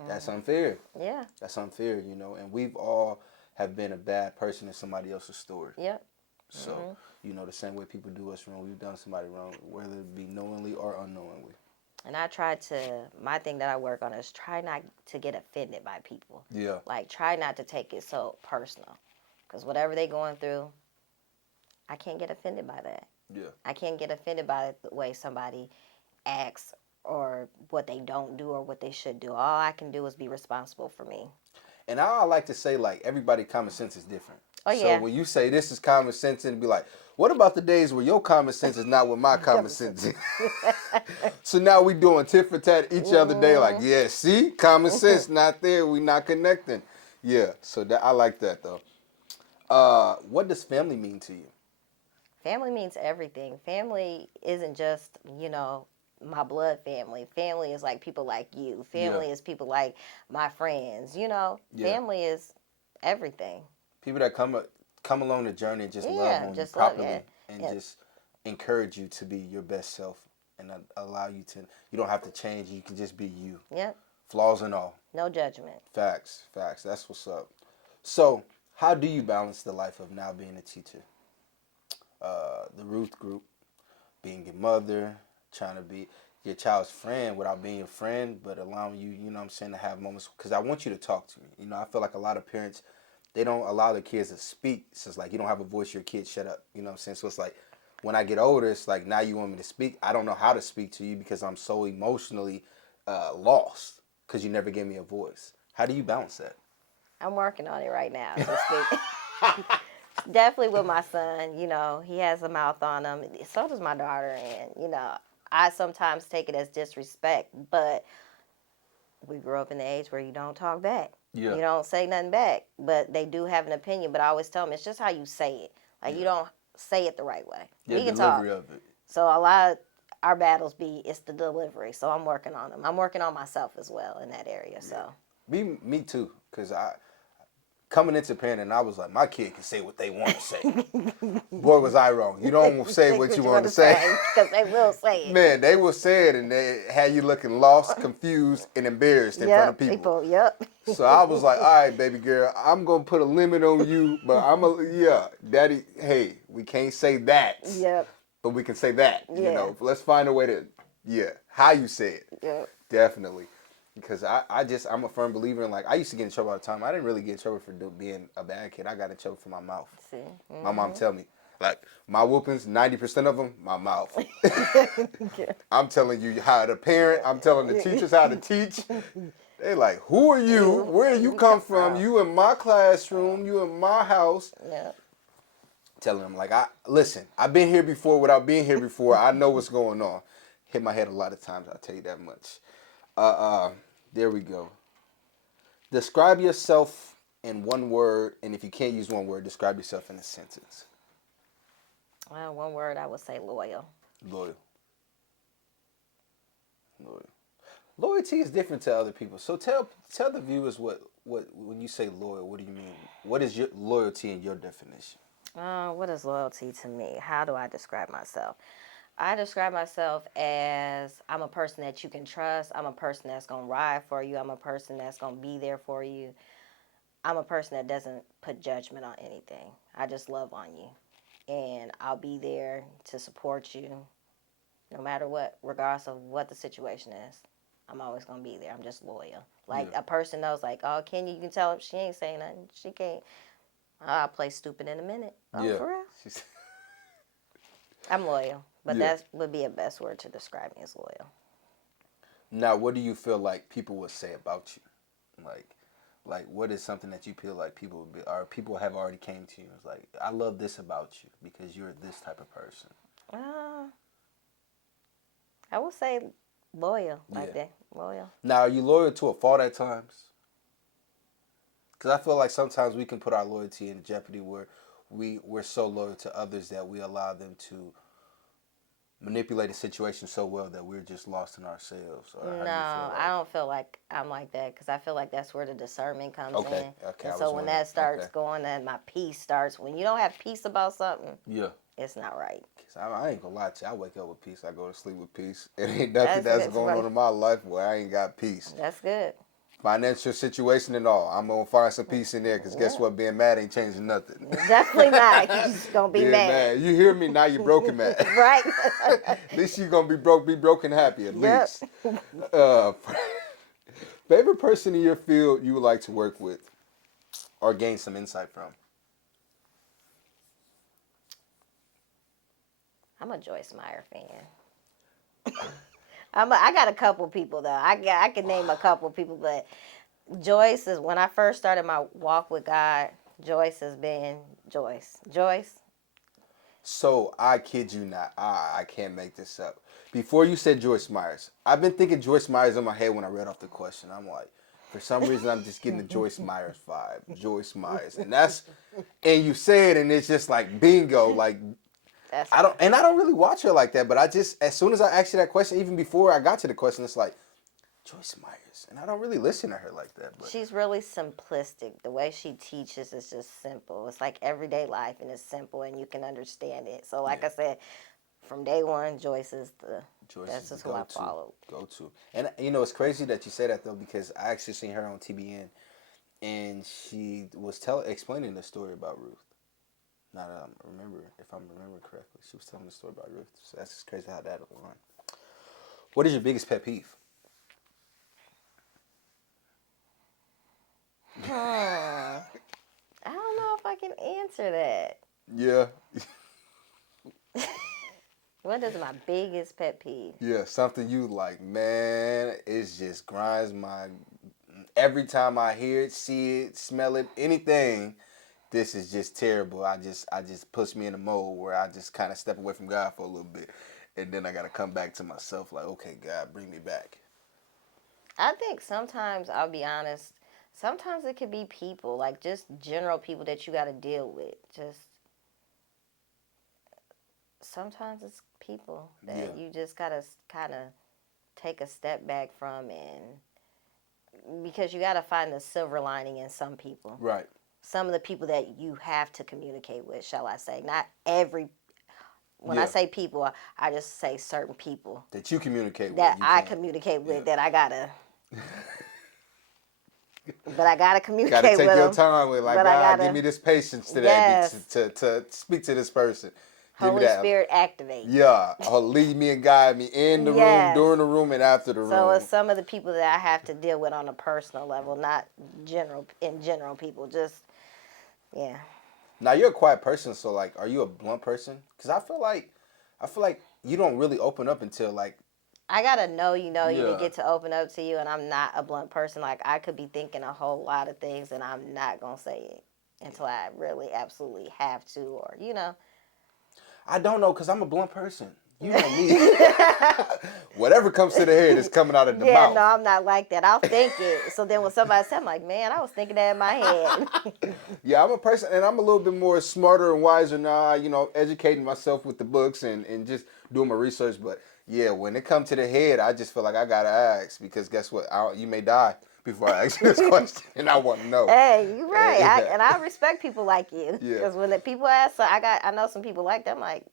That's unfair. Yeah. That's unfair, you know. And we've all have been a bad person in somebody else's story. Yep. So, you know, the same way people do us wrong, we've done somebody wrong, whether it be knowingly or unknowingly. And I try to, my thing that I work on is try not to get offended by people. Yeah. Like, try not to take it so personal. Because whatever they going through, I can't get offended by that. Yeah. I can't get offended by the way somebody acts or what they don't do or what they should do. All I can do is be responsible for me. And I like to say, like, everybody common sense is different. Oh, So yeah. when you say this is common sense, and be like, what about the days where your common sense is not what my common sense is? So now we doing tit for tat each other day, like, yeah, see, common sense not there, we not connecting. Yeah, so that I like that though. What does family mean to you? Family means everything. Family isn't just, my blood family. Family is like people like you. Family is people like my friends. Yeah. Family is everything. People that come along the journey and just love Yeah, on you just love, yeah. properly and Yeah. just encourage you to be your best self and allow you to. You don't have to change. You can just be you, Yep. flaws and all. No judgment. Facts, facts. That's what's up. So, how do you balance the life of now being a teacher? The Ruth Group, being your mother, trying to be your child's friend without being your friend, but allowing you, you know what I'm saying, to have moments. Because I want you to talk to me. You know, I feel like a lot of parents, they don't allow their kids to speak. So it's like, you don't have a voice, your kid, shut up. You know what I'm saying? So it's like, when I get older, it's like, now you want me to speak. I don't know how to speak to you because I'm so emotionally lost because you never gave me a voice. How do you balance that? I'm working on it right now, to speak. Definitely with my son, he has a mouth on him. So does my daughter. And, I sometimes take it as disrespect, but we grew up in the age where you don't talk back. Yeah. You don't say nothing back, but they do have an opinion. But I always tell them it's just how you say it. Like, you don't say it the right way. Yeah, We can talk. delivery of it. So a lot of our battles it's the delivery. So I'm working on them. I'm working on myself as well in that area. So Me too, because I coming into parenting, I was like, my kid can say what they want to say. Boy, was I wrong. You don't say what you want to say. because they will say it. Man, they will say it, and they had you looking lost, confused, and embarrassed in front of people. Yep. So I was like, all right, baby girl, I'm going to put a limit on you, but daddy, hey, we can't say that. Yep. But we can say that, Yeah. Let's find a way to, how you say it. Yep. Definitely. Because I'm a firm believer in, like, I used to get in trouble all the time. I didn't really get in trouble for being a bad kid. I got in trouble for my mouth. See? Mm-hmm. My mom tell me, like, my whoopings, 90% of them, my mouth. I'm telling you how to parent. I'm telling the teachers how to teach. They like, who are you? Where do you come from? You in my classroom. You in my house. Yep. Telling them, like, listen, I've been here before without being here before. I know what's going on. Hit my head a lot of times, I'll tell you that much. There we go. Describe yourself in one word, and if you can't use one word, describe yourself in a sentence. Well, one word I would say loyal. Loyal. Loyalty is different to other people. So tell the viewers what when you say loyal, what do you mean? What is your loyalty in your definition? What is loyalty to me? How do I describe myself? I describe myself as I'm a person that you can trust. I'm a person that's going to ride for you. I'm a person that's going to be there for you. I'm a person that doesn't put judgment on anything. I just love on you. And I'll be there to support you no matter what, regardless of what the situation is. I'm always going to be there. I'm just loyal. Like a person knows, like, oh, Kenya, you can tell her she ain't saying nothing. She can't. I'll play stupid in a minute. Oh, for real? I'm loyal. But that would be a best word to describe me as loyal. Now, what do you feel like people would say about you? Like, Like, what is something that you feel like people have already came to you? It's like, I love this about you because you're this type of person. Uh, I would say loyal, like Yeah. that. Loyal. Now, are you loyal to a fault at times? Because I feel like sometimes we can put our loyalty in jeopardy where we're so loyal to others that we allow them to manipulate a situation so well that we're just lost in ourselves. Or how No, do you feel I like? don't feel like I'm like that because I feel like that's where the discernment comes Okay, in. okay, And I so was when wondering. that starts Okay. going, then my peace starts. When you don't have peace about something, Yeah. it's not right. 'Cause I ain't gonna lie to you. I wake up with peace. I go to sleep with peace. It ain't nothing That's that's good. going on in my life where I ain't got peace. That's good. Financial situation and all. I'm gonna find some peace in there because guess Yeah, what? Being mad ain't changing nothing. definitely not. You're just gonna be Being mad, mad. You hear me? Now you're broken mad. right? At least you're gonna be broken happy at Yep. least. Uh, favorite person in your field you would like to work with or gain some insight from? I'm a Joyce Meyer fan. I got a couple people though. I can name a couple people, but Joyce is when I first started my walk with God. Joyce has been Joyce. Joyce. So I kid you not, I can't make this up. Before you said Joyce Myers, I've been thinking Joyce Myers in my head when I read off the question. I'm like, for some reason, I'm just getting the Joyce Myers vibe. Joyce Myers, and you say it, and it's just like bingo. Like That's I don't really watch her like that, but I just as soon as I asked you that question, even before I got to the question, it's like Joyce Myers, and I don't really listen to her like that. But she's really simplistic. The way she teaches is just simple. It's like everyday life, and it's simple, and you can understand it. So, like yeah. I said, from day one, Joyce is Joyce that's is the just who I followed. go to. And you know, it's crazy that you say that though, because I actually seen her on TBN, and she was explaining the story about Ruth. Not remember if I'm remembering correctly, she was telling the story about Ruth. So that's just crazy how that aligned. What is your biggest pet peeve? I don't know if I can answer that. Yeah, What is my biggest pet peeve? yeah, something you like, man. It just grinds my. Every time I hear it, see it, smell it, anything, this is just terrible. I just puts me in a mode where I just kind of step away from God for a little bit, and then I gotta come back to myself. Like, okay, God, bring me back. I think sometimes, I'll be honest, sometimes it could be people, like just general people that you got to deal with. Just sometimes it's people Yeah, that you just got to kind of take a step back from, and because you got to find the silver lining in some people. right. Some of the people that you have to communicate with, shall I say. Not every, when I Yeah, say people, I just say certain people that you communicate with, that you I can't. communicate with Yeah. that I got to, but I got to Got to communicate take with your them. time with like But I got God, give me to, this patience today yes, to speak to this person. Give me Holy that. Spirit activate. Yeah, lead me and guide me in the room, Yes. during the room, and after the So it's room. some of the people that I have to deal with on a personal level, not general people. Just, yeah. Now you're a quiet person, so like, are you a blunt person? Because I feel like you don't really open up until like, I gotta know you to yeah, get to open up to you, and I'm not a blunt person. Like I could be thinking a whole lot of things, and I'm not gonna say it until I really absolutely have to, or I don't know, because I'm a blunt person. You know me. Whatever comes to the head is coming out of the Yeah, no, mouth. I'm not like that. I'll think it. So then when somebody said, I'm like, man, I was thinking that in my head. Yeah, I'm a person, and I'm a little bit more smarter and wiser now. You know, educating myself with the books and just doing my research. But yeah, when it comes to the head, I just feel like I gotta ask, because guess what? You may die before I ask you this question, and I want to know. Hey, you're right. Yeah. And I respect people like you. Yeah. Because when the people ask, so I know some people like that. I'm like,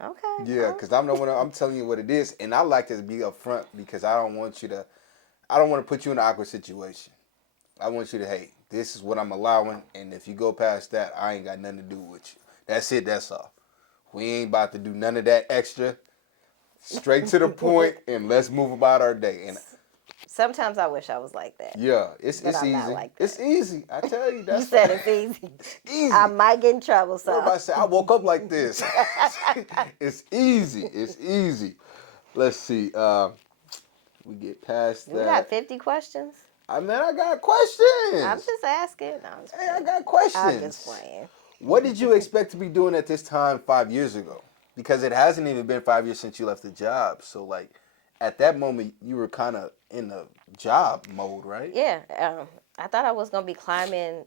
okay. Yeah, because I'm the one. I'm telling you what it is, and I like to be upfront because I don't want you to. I don't want to put you in an awkward situation. I want you to, hey, this is what I'm allowing, and if you go past that, I ain't got nothing to do with you. That's it. That's all. We ain't about to do none of that extra. Straight to the point, and let's move about our day. And Sometimes I wish I was like that. yeah, But it's I'm not easy. like that. It's easy. I tell you, You that's said what, it's easy. it's easy. I might get in trouble, so. Everybody say I woke up like this. It's easy. It's easy. Let's see. We get past We got that. 50 questions? I mean, I got questions. I'm just asking. No, I'm just Hey, I playing. got questions. I'm just playing. What did you expect to be doing at this time 5 years ago? Because it hasn't even been 5 years since you left the job. So, like, at that moment, you were kind of in the job mode, right? Yeah, I thought I was gonna be climbing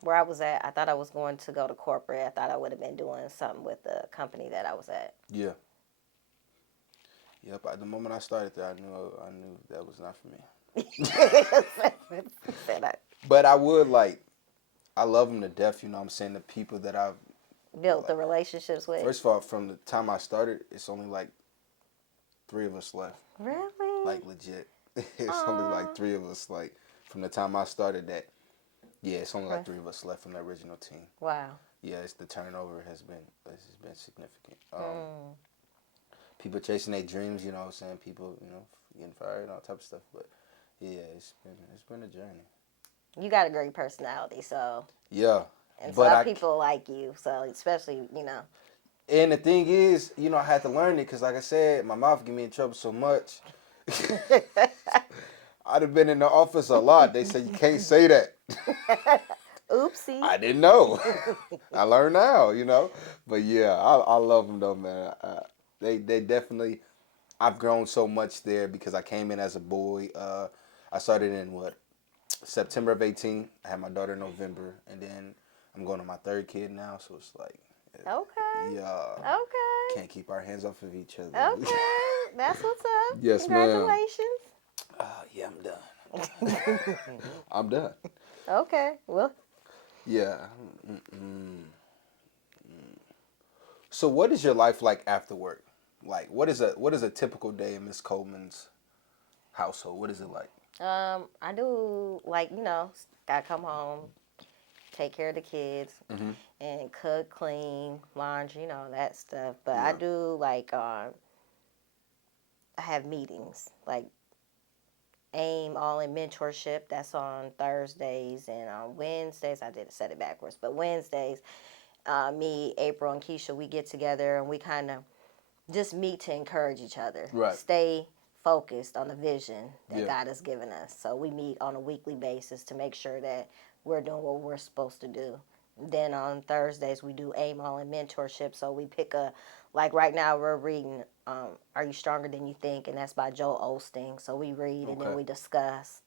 where I was at. I thought I was going to go to corporate. I thought I would have been doing something with the company that I was at. Yeah. Yep. At the moment I started there, I knew that was not for me. Said I But I would I love them to death. You know what I'm saying? The people that I've built the relationships with. First of all, from the time I started, it's only like 3 of us left. Really? Like legit. It's only like 3 of us. Like from the time I started that. Yeah, it's only like 3 of us left from the original team. Wow. Yeah, the turnover has been significant. People chasing their dreams, you know what I'm saying? People, getting fired and all type of stuff. But yeah, it's been a journey. You got a great personality, so. Yeah. And but some people like you, so especially, And the thing is, I had to learn it because, like I said, my mouth get me in trouble so much. I'd have been in the office a lot. They said, you can't say that. Oopsie. I didn't know. I learned now. But yeah, I love them though, man. They definitely, I've grown so much there because I came in as a boy. I started in September of 18. I had my daughter in November, and then I'm going to my 3rd kid now. So it's like, Okay. yeah, Okay. can't keep our hands off of each other. Okay. That's what's up. Yes, ma'am. Congratulations. Yeah, I'm done. I'm done. Okay. Well. Yeah. So, what is your life like after work? Like, what is a typical day in Miss Coleman's household? What is it like? I do gotta come home, take care of the kids, and cook, clean, laundry, that stuff. But I do I have meetings like AIM All in Mentorship. That's on Thursdays, and on Wednesdays I did set it backwards. But Wednesdays, me, April, and Keisha, we get together and we kind of just meet to encourage each other. Right. Stay focused on the vision that God has given us. So we meet on a weekly basis to make sure that we're doing what we're supposed to do. Then on Thursdays we do AIM All in Mentorship. So we pick like right now we're reading Are You Stronger Than You Think? And that's by Joel Osteen. So we read and then we discuss.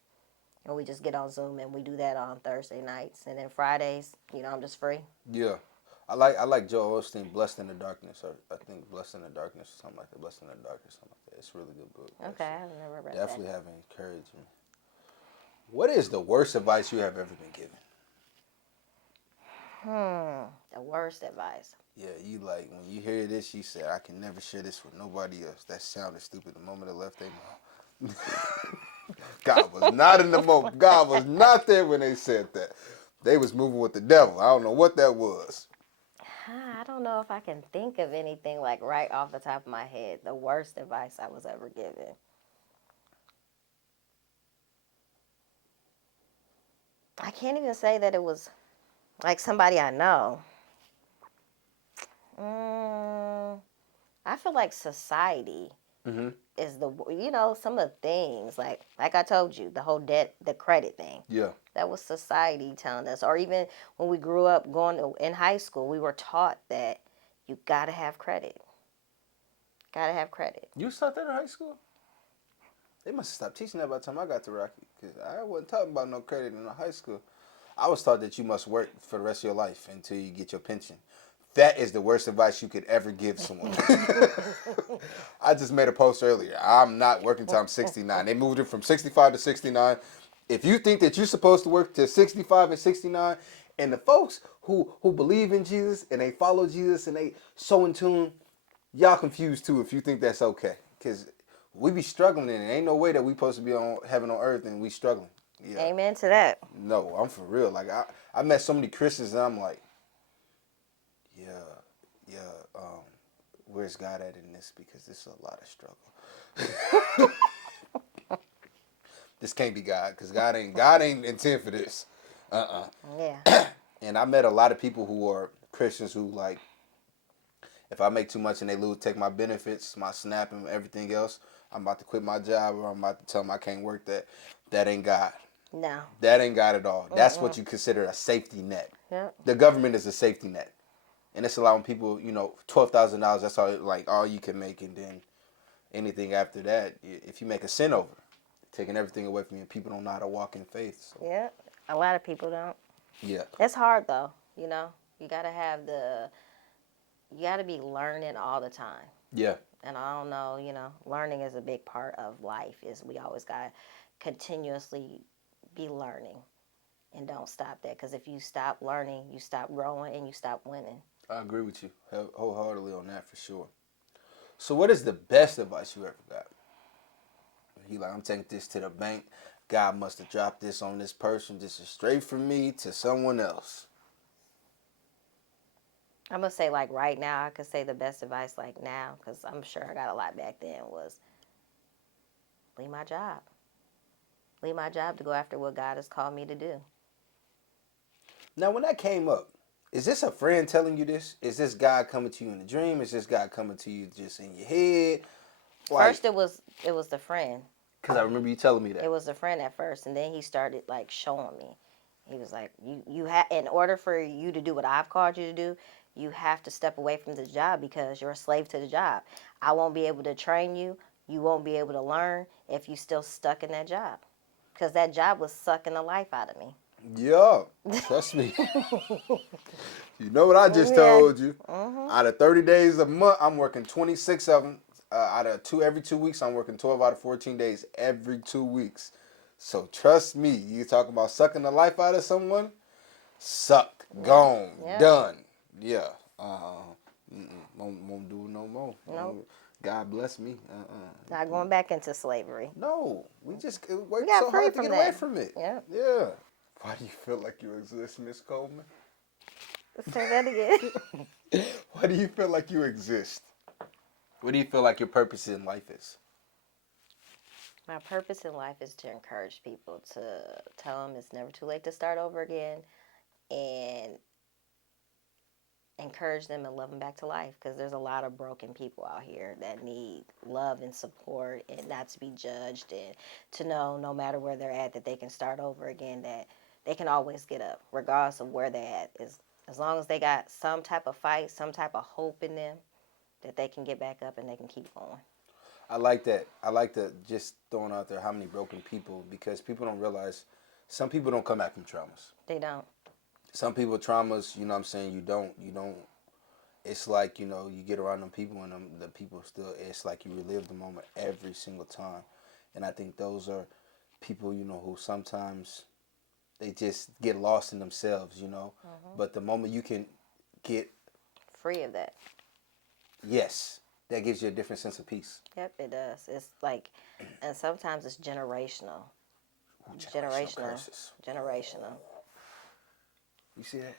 And we just get on Zoom and we do that on Thursday nights. And then Fridays, I'm just free. Yeah. I like Joel Osteen, Blessed in the Darkness. I think Blessed in the Darkness or something like that. Blessed in the Darkness, something like that. It's a really good book. Okay, I've never read Definitely that. have encouraged me. What is the worst advice you have ever been given? The worst advice. Yeah, you when you hear this, you said, I can never share this with nobody else. That sounded stupid the moment it left their mouth. God was not in the moment. God was not there when they said that. They was moving with the devil. I don't know what that was. I don't know if I can think of anything like right off the top of my head. The worst advice I was ever given. I can't even say that it was like somebody I know. I feel like society is some of the things like I told you, the whole the credit thing. Yeah. That was society telling us, or even when we grew up in high school, we were taught that you gotta have credit. Gotta have credit. You taught that in high school? They must have stopped teaching that by the time I got to Rocky, because I wasn't talking about no credit in high school. I was taught that you must work for the rest of your life until you get your pension. That is the worst advice you could ever give someone. I just made a post earlier. I'm not working till I'm 69. They moved it from 65 to 69. If you think that you're supposed to work till 65 and 69, and the folks who believe in Jesus and they follow Jesus and they so in tune, y'all confused too if you think that's okay. Because we be struggling and it ain't no way that we supposed to be on heaven on earth and we struggling. Yeah. Amen to that. No, I'm for real. Like I met so many Christians and I'm like, where's God at in this? Because this is a lot of struggle. This can't be God, because God ain't intent for this. Yeah. And I met a lot of people who are Christians who like, if I make too much and they take my benefits, my SNAP and everything else, I'm about to quit my job, or I'm about to tell them I can't work that. That ain't God. No. That ain't God at all. That's what you consider a safety net. Yep. The government is a safety net, and it's allowing people, $12,000. That's all you can make, and then anything after that, if you make a sin over, taking everything away from you. People don't know how to walk in faith. So. Yeah. A lot of people don't. Yeah. It's hard though. You gotta you gotta be learning all the time. Yeah. And I don't know, learning is a big part of life. Is we always gotta continuously be learning, and don't stop that. Because if you stop learning, you stop growing and you stop winning. I agree with you wholeheartedly on that for sure. So, what is the best advice you ever got? I'm taking this to the bank. God must have dropped this on this person. This is straight from me to someone else. I'm gonna say like right now, I could say the best advice like now, because I'm sure I got a lot back then, was leave my job. Leave my job to go after what God has called me to do. Now, when that came up, is this a friend telling you this? Is this God coming to you in a dream? Is this God coming to you just in your head? First, it was the friend. Because I remember you telling me that. It was the friend at first, and then he started like showing me. He was like, "You have, in order for you to do what I've called you to do, you have to step away from the job because you're a slave to the job. I won't be able to train you. You won't be able to learn if you still stuck in that job, because that job was sucking the life out of me." Yeah, trust me. You know what I just told you? Out of 30 days a month, I'm working 26 of them. Out of every 2 weeks, I'm working 12 out of 14 days every 2 weeks. So trust me, you talking about sucking the life out of someone? Sucked, gone, done. Yeah. Won't do it no more. Nope. God bless me. Not going back into slavery. No, we just worked got so free hard to from get away that. from it. Yeah. Yeah. Why do you feel like you exist, Miss Coleman? Say that again. Why do you feel like you exist? What do you feel like your purpose in life is? My purpose in life is to encourage people, to tell them it's never too late to start over again, and encourage them and love them back to life, because there's a lot of broken people out here that need love and support, and not to be judged, and to know no matter where they're at that they can start over again, that they can always get up regardless of where they're at. As long as they got some type of fight, some type of hope in them, that they can get back up and they can keep going. I like that. I like to just throwing out there how many broken people, because people don't realize some people don't come back from traumas. They don't. Some people traumas, you know what I'm saying, you don't. It's like, you get around them people, and the people still, it's like you relive the moment every single time. And I think those are people, who sometimes they just get lost in themselves, But the moment you can get free of that. Yes, that gives you a different sense of peace. Yep, it does. It's like, and sometimes it's generational. Generational curses. Generational. You see that?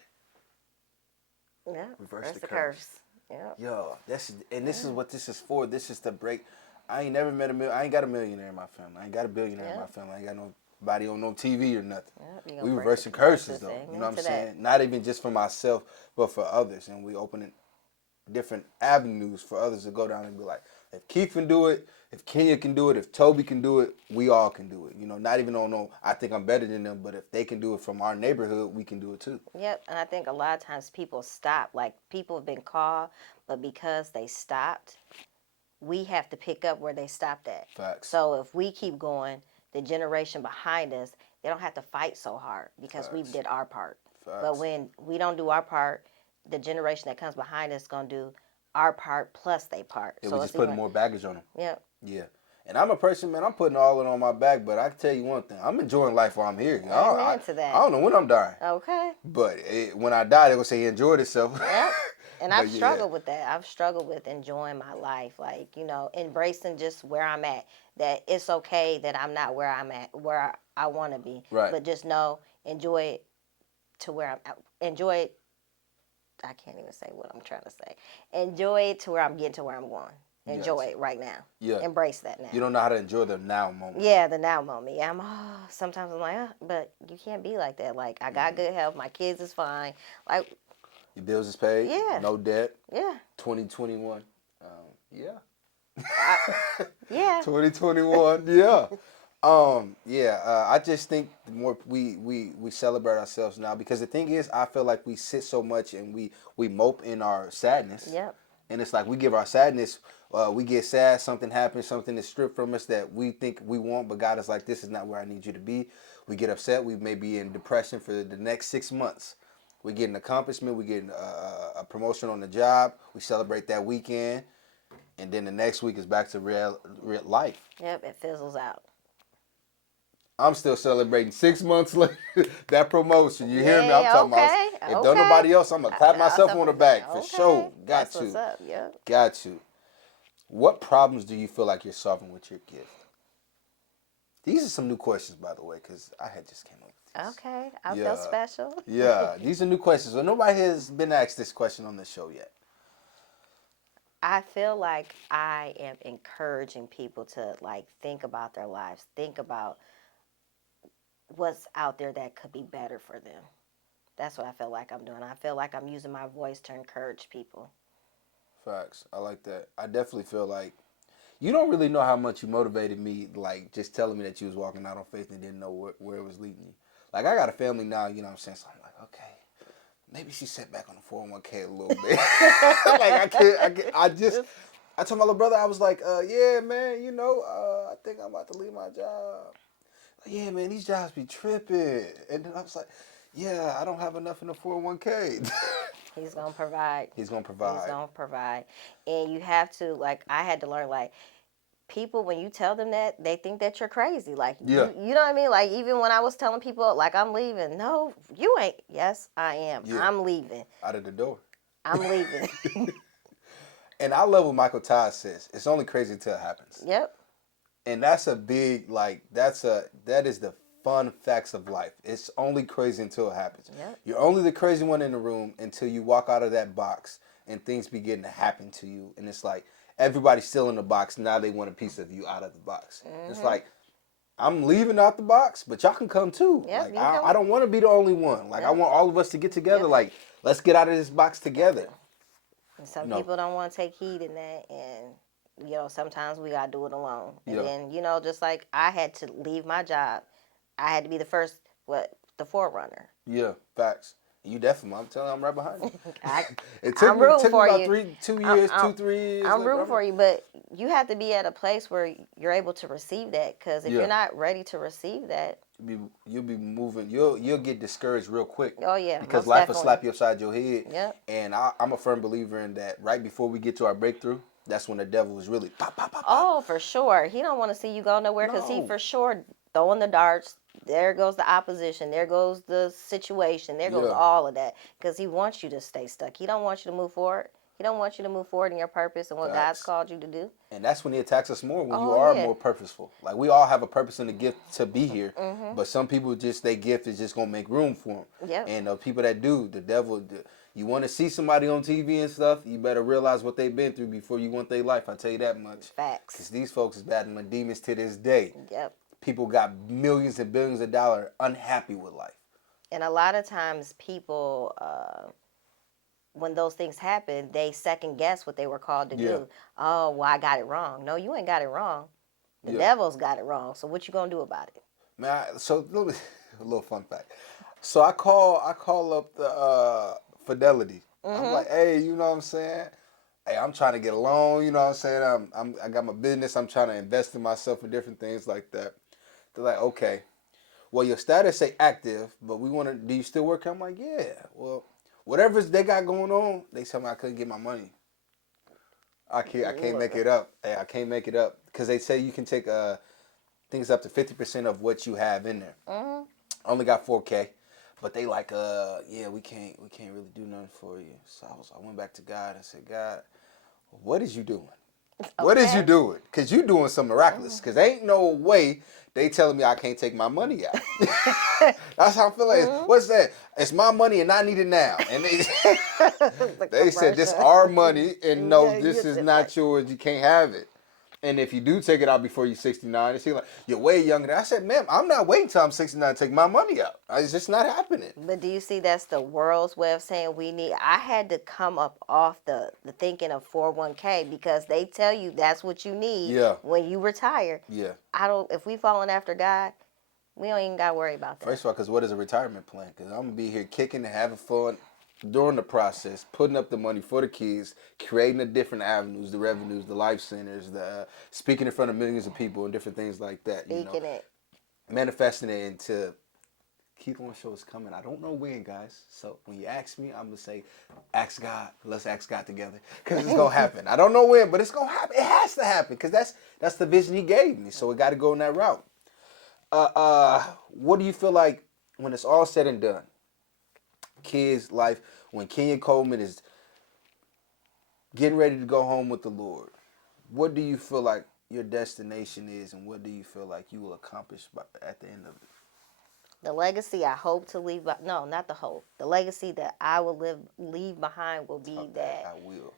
Yeah. Reverse the curse. Yeah. Yo, this is what this is for. This is to break. I ain't never met I ain't got a millionaire in my family. I ain't got a billionaire in my family. I ain't got nobody on no TV or nothing. Yep, We reversing curses though. You know what I'm saying? Not even just for myself, but for others. And we opening different avenues for others to go down and be like, if Keith can do it, if Kenya can do it, if Toby can do it, we all can do it. Not even on no, I think I'm better than them, but if they can do it from our neighborhood, we can do it too. Yep, and I think a lot of times people stop. Like, people have been called, but because they stopped, we have to pick up where they stopped at. Facts. So if we keep going, the generation behind us, they don't have to fight so hard because we did our part. Facts. But when we don't do our part, the generation that comes behind us is going to do our part plus their part. Yeah, so we just putting more baggage on them. Yep. Yeah. And I'm a person, man, I'm putting all it on my back, but I can tell you one thing. I'm enjoying life while I'm here. Amen to that. I don't know when I'm dying. Okay. But when I die, they're going to say he enjoyed himself. Yep. And I've struggled with that. I've struggled with enjoying my life, like, embracing just where I'm at. That it's okay that I'm not where I'm at, where I want to be. Right. But just know, enjoy it to where I'm at. Enjoy it. I can't even say what I'm trying to say. Enjoy it to where I'm getting to where I'm going. Enjoy it right now. Yeah. Embrace that now. You don't know how to enjoy the now moment. Yeah, the now moment. Yeah, sometimes I'm like, but you can't be like that. Like, I got good health. My kids is fine. Like, your bills is paid. Yeah. No debt. Yeah. 2021. Yeah. Yeah. 2021, yeah. I just think the more we celebrate ourselves now, because the thing is, I feel like we sit so much and we mope in our sadness. Yep. And it's like we give our sadness, we get sad, something happens, something is stripped from us that we think we want, but God is like, this is not where I need you to be. We get upset, we may be in depression for the next 6 months. We get an accomplishment, we get a promotion on the job, we celebrate that weekend, and then the next week is back to real life. Yep, it fizzles out. I'm still celebrating 6 months later that promotion. You hear me? I'm Yeah, talking about, okay. if don't nobody else, I'm going to clap myself on the back for Okay. sure. Got That's what's to. up, yep. Got to. What problems do you feel like you're solving with your gift? These are some new questions, by the way, because I had just came up with this. Okay, I feel special. Yeah, these are new questions. Well, nobody has been asked this question on the show yet. I feel like I am encouraging people to like think about their lives, think about what's out there that could be better for them. That's what I feel like I'm doing. I feel like I'm using my voice to encourage people. Facts. I like that. I definitely feel like you don't really know how much you motivated me, like just telling me that you was walking out on faith and didn't know where it was leading you. Like I got a family now, you know what I'm saying? So I'm like, okay, maybe she set back on the 401k a little bit. Like I told my little brother, I was like, yeah, man, I think I'm about to leave my job. Like, yeah, man, these jobs be tripping. And then I was like, yeah, I don't have enough in the 401k. He's going to provide. He's going to provide. He's going to provide. And you have to, like, I had to learn, like, people, when you tell them that, they think that you're crazy. Like, yeah. you know what I mean? Like, even when I was telling people, like, I'm leaving. No, you ain't. Yes, I am. Yeah. I'm leaving. Out of the door. I'm leaving. And I love what Michael Todd says. It's only crazy until it happens. Yep. And that's a big, like, that is the fun facts of life. It's only crazy until it happens. Yep. You're only the crazy one in the room until you walk out of that box and things begin to happen to you. And it's like, everybody's still in the box. Now they want a piece of you out of the box. Mm-hmm. It's like, I'm leaving out the box, but y'all can come too. Yep, like, I don't want to be the only one. Like, yep. I want all of us to get together. Yep. Like, let's get out of this box together. And some people don't want to take heed in that, and sometimes we gotta do it alone. And then just like I had to leave my job, I had to be the first, the forerunner. Yeah, facts. You definitely, I'm telling you, I'm right behind you. It took me about 3 years. I'm rooting for you, but you have to be at a place where you're able to receive that. Because if you're not ready to receive that, you'll be moving. You'll get discouraged real quick. Oh yeah, because life will slap you upside your head. Yeah. And I'm a firm believer in that. Right before we get to our breakthrough, that's when the devil is really pop, pop, pop. Oh, for sure. He don't want to see you go nowhere because he for sure throwing the darts. There goes the opposition. There goes the situation. There goes all of that. Because he wants you to stay stuck. He don't want you to move forward. He don't want you to move forward in your purpose and what God's called you to do. And that's when he attacks us more, when you are more purposeful. Like, we all have a purpose and a gift to be here. Mm-hmm. But some people their gift is just going to make room for them. Yep. And the people that do, the devil, you want to see somebody on TV and stuff, you better realize what they've been through before you want their life. I tell you that much. Facts. Because these folks is battling demons to this day. Yep. People got millions and billions of dollars unhappy with life. And a lot of times people, when those things happen, they second guess what they were called to do. Oh, well, I got it wrong. No, you ain't got it wrong. The devil's got it wrong. So what you gonna do about it? Man, a little fun fact. So I call up the Fidelity. Mm-hmm. I'm like, hey, you know what I'm saying? Hey, I'm trying to get a loan. You know what I'm saying? I got my business. I'm trying to invest in myself and different things like that. They're like, okay, well, your status say active, but do you still work? I'm like, yeah. Well, whatever they got going on, they tell me I couldn't get my money. I can't make it up. Hey, I can't make it up. Because they say you can take things up to 50% of what you have in there. Mm-hmm. I only got $4K. But they like, we can't really do nothing for you. So I went back to God and said, God, what is you doing? Okay. What is you doing? Because you doing something miraculous. Because ain't no way they telling me I can't take my money out. That's how I feel like. Mm-hmm. What's that? It's my money and I need it now. And they said, this our money and no, this is not yours. You can't have it. And if you do take it out before you're 69, it's like, you're way younger. I said, ma'am, I'm not waiting till I'm 69 to take my money out. It's just not happening. But do you see that's the world's way of saying we need? I had to come up off the thinking of 401k because they tell you that's what you need when you retire. Yeah. If we falling after God, we don't even got to worry about that. First of all, because what is a retirement plan? Because I'm going to be here kicking and having fun during the process, putting up the money for the kids, creating the different avenues, the revenues, the life centers, the speaking in front of millions of people and different things like that. Speaking it. Manifesting it into Keith on show is coming. I don't know when, guys. So when you ask me, I'm going to say, ask God. Let's ask God together. Because it's going to happen. I don't know when, but it's going to happen. It has to happen because that's the vision he gave me. So it got to go in that route. What do you feel like when it's all said and done? Kids' life, when Kenya Coleman is getting ready to go home with the Lord, what do you feel like your destination is, and what do you feel like you will accomplish at the end of it? The legacy I hope to leave, no, not the hope. The legacy that I will leave behind will be that I will.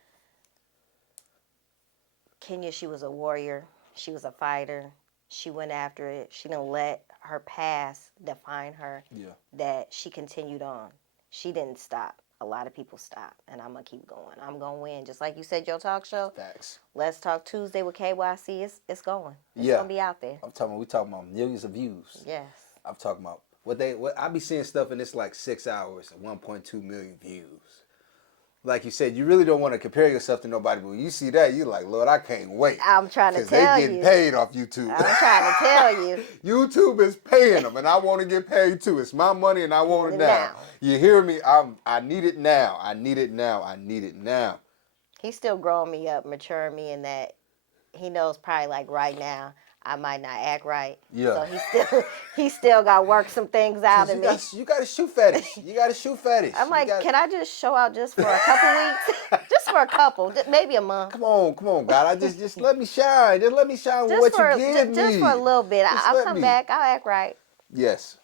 Kenya, she was a warrior. She was a fighter. She went after it. She didn't let her past define her. Yeah. That she continued on. She didn't stop. A lot of people stop, and I'm going to keep going. I'm going to win. Just like you said, your talk show. Facts. Let's Talk Tuesday with KYC. It's going. It's going to be out there. We talking about millions of views. Yes. I'm talking about what I be seeing stuff and it's like 6 hours and 1.2 million views. Like you said, you really don't want to compare yourself to nobody, but when you see that, you're like, Lord, I can't wait. I'm trying to tell you. Because they getting paid off YouTube. I'm trying to tell you. YouTube is paying them, and I want to get paid too. It's my money, and I want it now. You hear me? I need it now. I need it now. I need it now. He's still growing me up, maturing me in that he knows probably like right now I might not act right. Yeah. So he still got to work some things out in me. You got a shoe fetish. You got a shoe fetish. I'm like, can I just show out just for a couple weeks? Just for a couple, maybe a month. Come on, God. I just let me shine. Just let me shine with what you give me. Just for a little bit. I'll come back. I'll act right. Yes.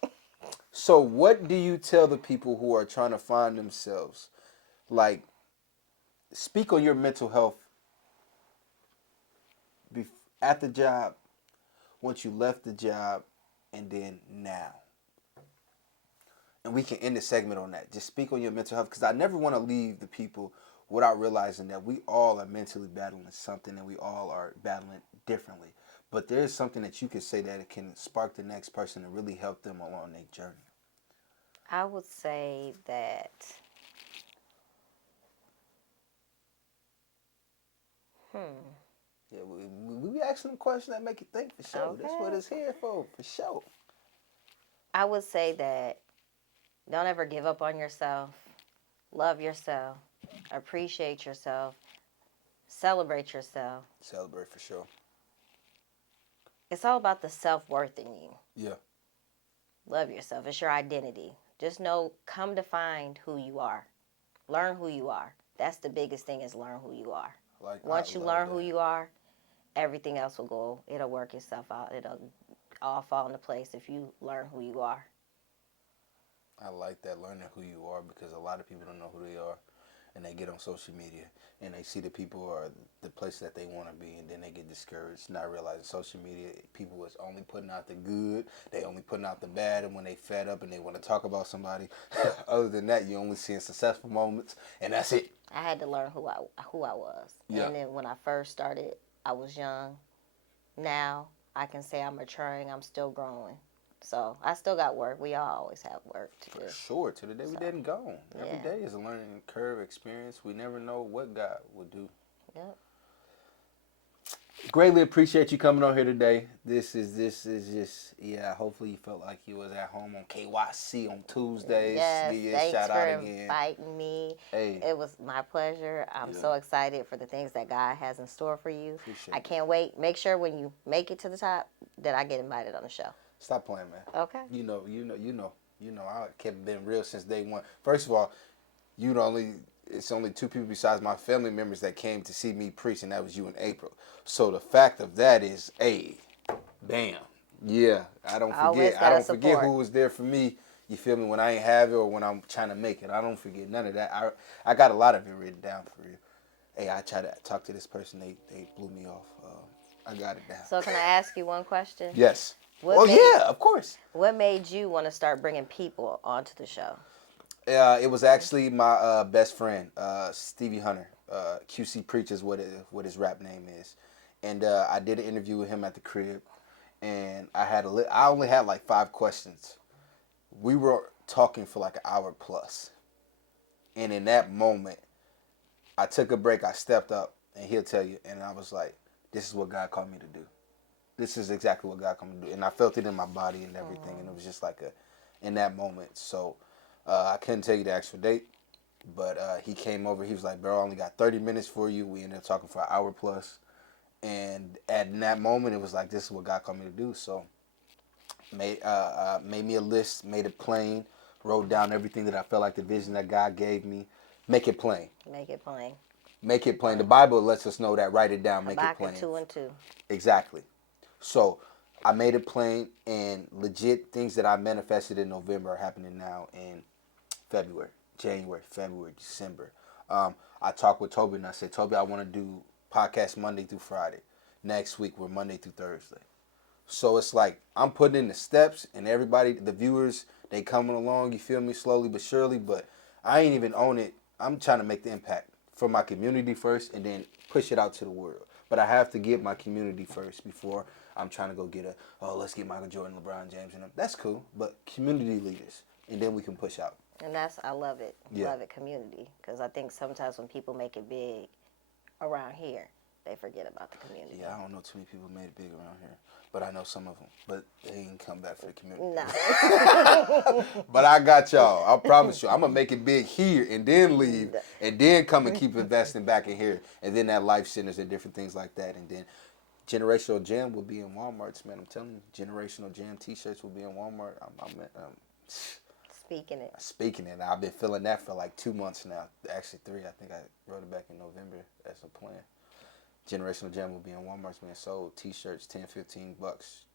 So what do you tell the people who are trying to find themselves? Like, speak on your mental health at the job, once you left the job, and then now. And we can end the segment on that. Just speak on your mental health, because I never want to leave the people without realizing that we all are mentally battling something, and we all are battling differently. But there is something that you can say that it can spark the next person and really help them along their journey. I would say that Yeah, we be asking them questions that make you think for sure. Okay. That's what it's here for sure. I would say that don't ever give up on yourself. Love yourself. Appreciate yourself. Celebrate yourself. Celebrate for sure. It's all about the self-worth in you. Yeah. Love yourself. It's your identity. Just know, come to find who you are. Learn who you are. That's the biggest thing, is learn who you are. Once you learn who you are, everything else will go. It'll work itself out. It'll all fall into place if you learn who you are. I like that, learning who you are, because a lot of people don't know who they are, and they get on social media and they see the people or the place that they want to be, and then they get discouraged, not realizing social media, people is only putting out the good, they only putting out the bad, and when they fed up and they want to talk about somebody, other than that, you only seeing successful moments, and that's it. I had to learn who I was. Yeah. And then when I first started, I was young. Now I can say I'm maturing. I'm still growing. So I still got work. We all always have work to do. For sure. To the day we didn't go. Every day is a learning curve experience. We never know what God will do. Yep. Greatly appreciate you coming on here today. This is just, hopefully you felt like you was at home on KYC on Tuesdays. Yes, Give you a thanks shout for out again. inviting me. Hey. It was my pleasure. I'm so excited for the things that God has in store for you. Appreciate I can't wait. Make sure when you make it to the top that I get invited on the show. Stop playing, man. Okay. You know. I kept being real since day one. First of all, it's only two people besides my family members that came to see me preach, and that was you in April. So the fact of that is, bam. Yeah, I don't forget who was there for me. You feel me? When I ain't have it or when I'm trying to make it, I don't forget none of that. I got a lot of it written down for you. Hey, I tried to talk to this person. They blew me off. I got it down. So can I ask you one question? Yes. What Yeah, of course. What made you want to start bringing people onto the show? It was actually my best friend, Stevie Hunter. QC Preachers, what his rap name is, and I did an interview with him at the crib, and I only had like 5 questions. We were talking for like an hour plus, and in that moment, I took a break. I stepped up, and he'll tell you, and I was like, "This is what God called me to do. This is exactly what God called me to do," and I felt it in my body and everything, and it was just like in that moment. So I couldn't tell you the actual date. But he came over. He was like, "Bro, I only got 30 minutes for you." We ended up talking for an hour plus. And in that moment, it was like, this is what God called me to do. So made me a list, made it plain, wrote down everything that I felt like the vision that God gave me. Make it plain. Make it plain. Make it plain. The Bible lets us know that. Write it down. Make it plain. 2 and 2. Exactly. So I made it plain, and legit things that I manifested in November are happening now in February. January, February, December. I talked with Toby and I said, Toby, I want to do podcast Monday through Friday. Next week, we're Monday through Thursday. So it's like I'm putting in the steps, and everybody, the viewers, they coming along, you feel me, slowly but surely, but I ain't even on it. I'm trying to make the impact for my community first and then push it out to the world. But I have to get my community first before I'm trying to go get let's get Michael Jordan, LeBron James, and them. That's cool, but community leaders, and then we can push out. And I love it. Love it, community. Because I think sometimes when people make it big around here, they forget about the community. Yeah, I don't know too many people made it big around here. But I know some of them. But they ain't come back for the community. No. But I got y'all. I promise you. I'm going to make it big here and then leave and then come and keep investing back in here. And then that life centers and different things like that. And then Generational Jam will be in Walmart's, man. I'm telling you. Generational Jam t-shirts will be in Walmart. Speaking it. I've been feeling that for like 2 months now. Actually 3. I think I wrote it back in November as a plan. Generational Jam will be in Walmart's being sold. T-shirts, $10, $15,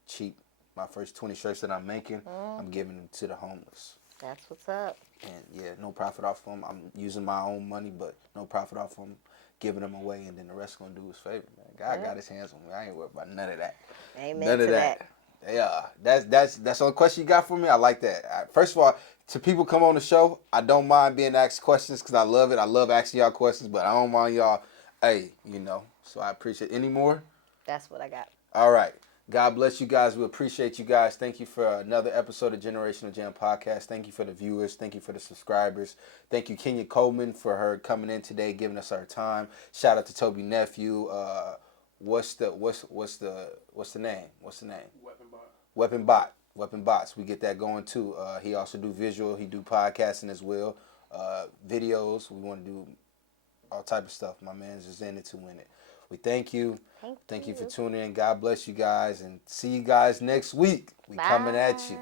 cheap. My first 20 shirts that I'm making, I'm giving them to the homeless. That's what's up. And yeah, no profit off of them. I'm using my own money, but no profit off of them. Giving them away, and then the rest gonna do his favor, man. God got his hands on me. I ain't worried about none of that. Amen none to of that. Yeah, that's the only question you got for me. I like that. First of all, to people come on the show, I don't mind being asked questions because I love it. I love asking y'all questions, but I don't mind y'all. Hey, So I appreciate any more. That's what I got. All right. God bless you guys. We appreciate you guys. Thank you for another episode of Generational Jam Podcast. Thank you for the viewers. Thank you for the subscribers. Thank you, Kenya Coleman, for her coming in today, giving us her time. Shout out to Toby Nephew. What's the name? Weapon Bots. We get that going too. He also do visual. He do podcasting as well. Videos. We want to do all type of stuff. My man's just in it to win it. We thank you. Thank you for tuning in. God bless you guys, and see you guys next week. We coming at you.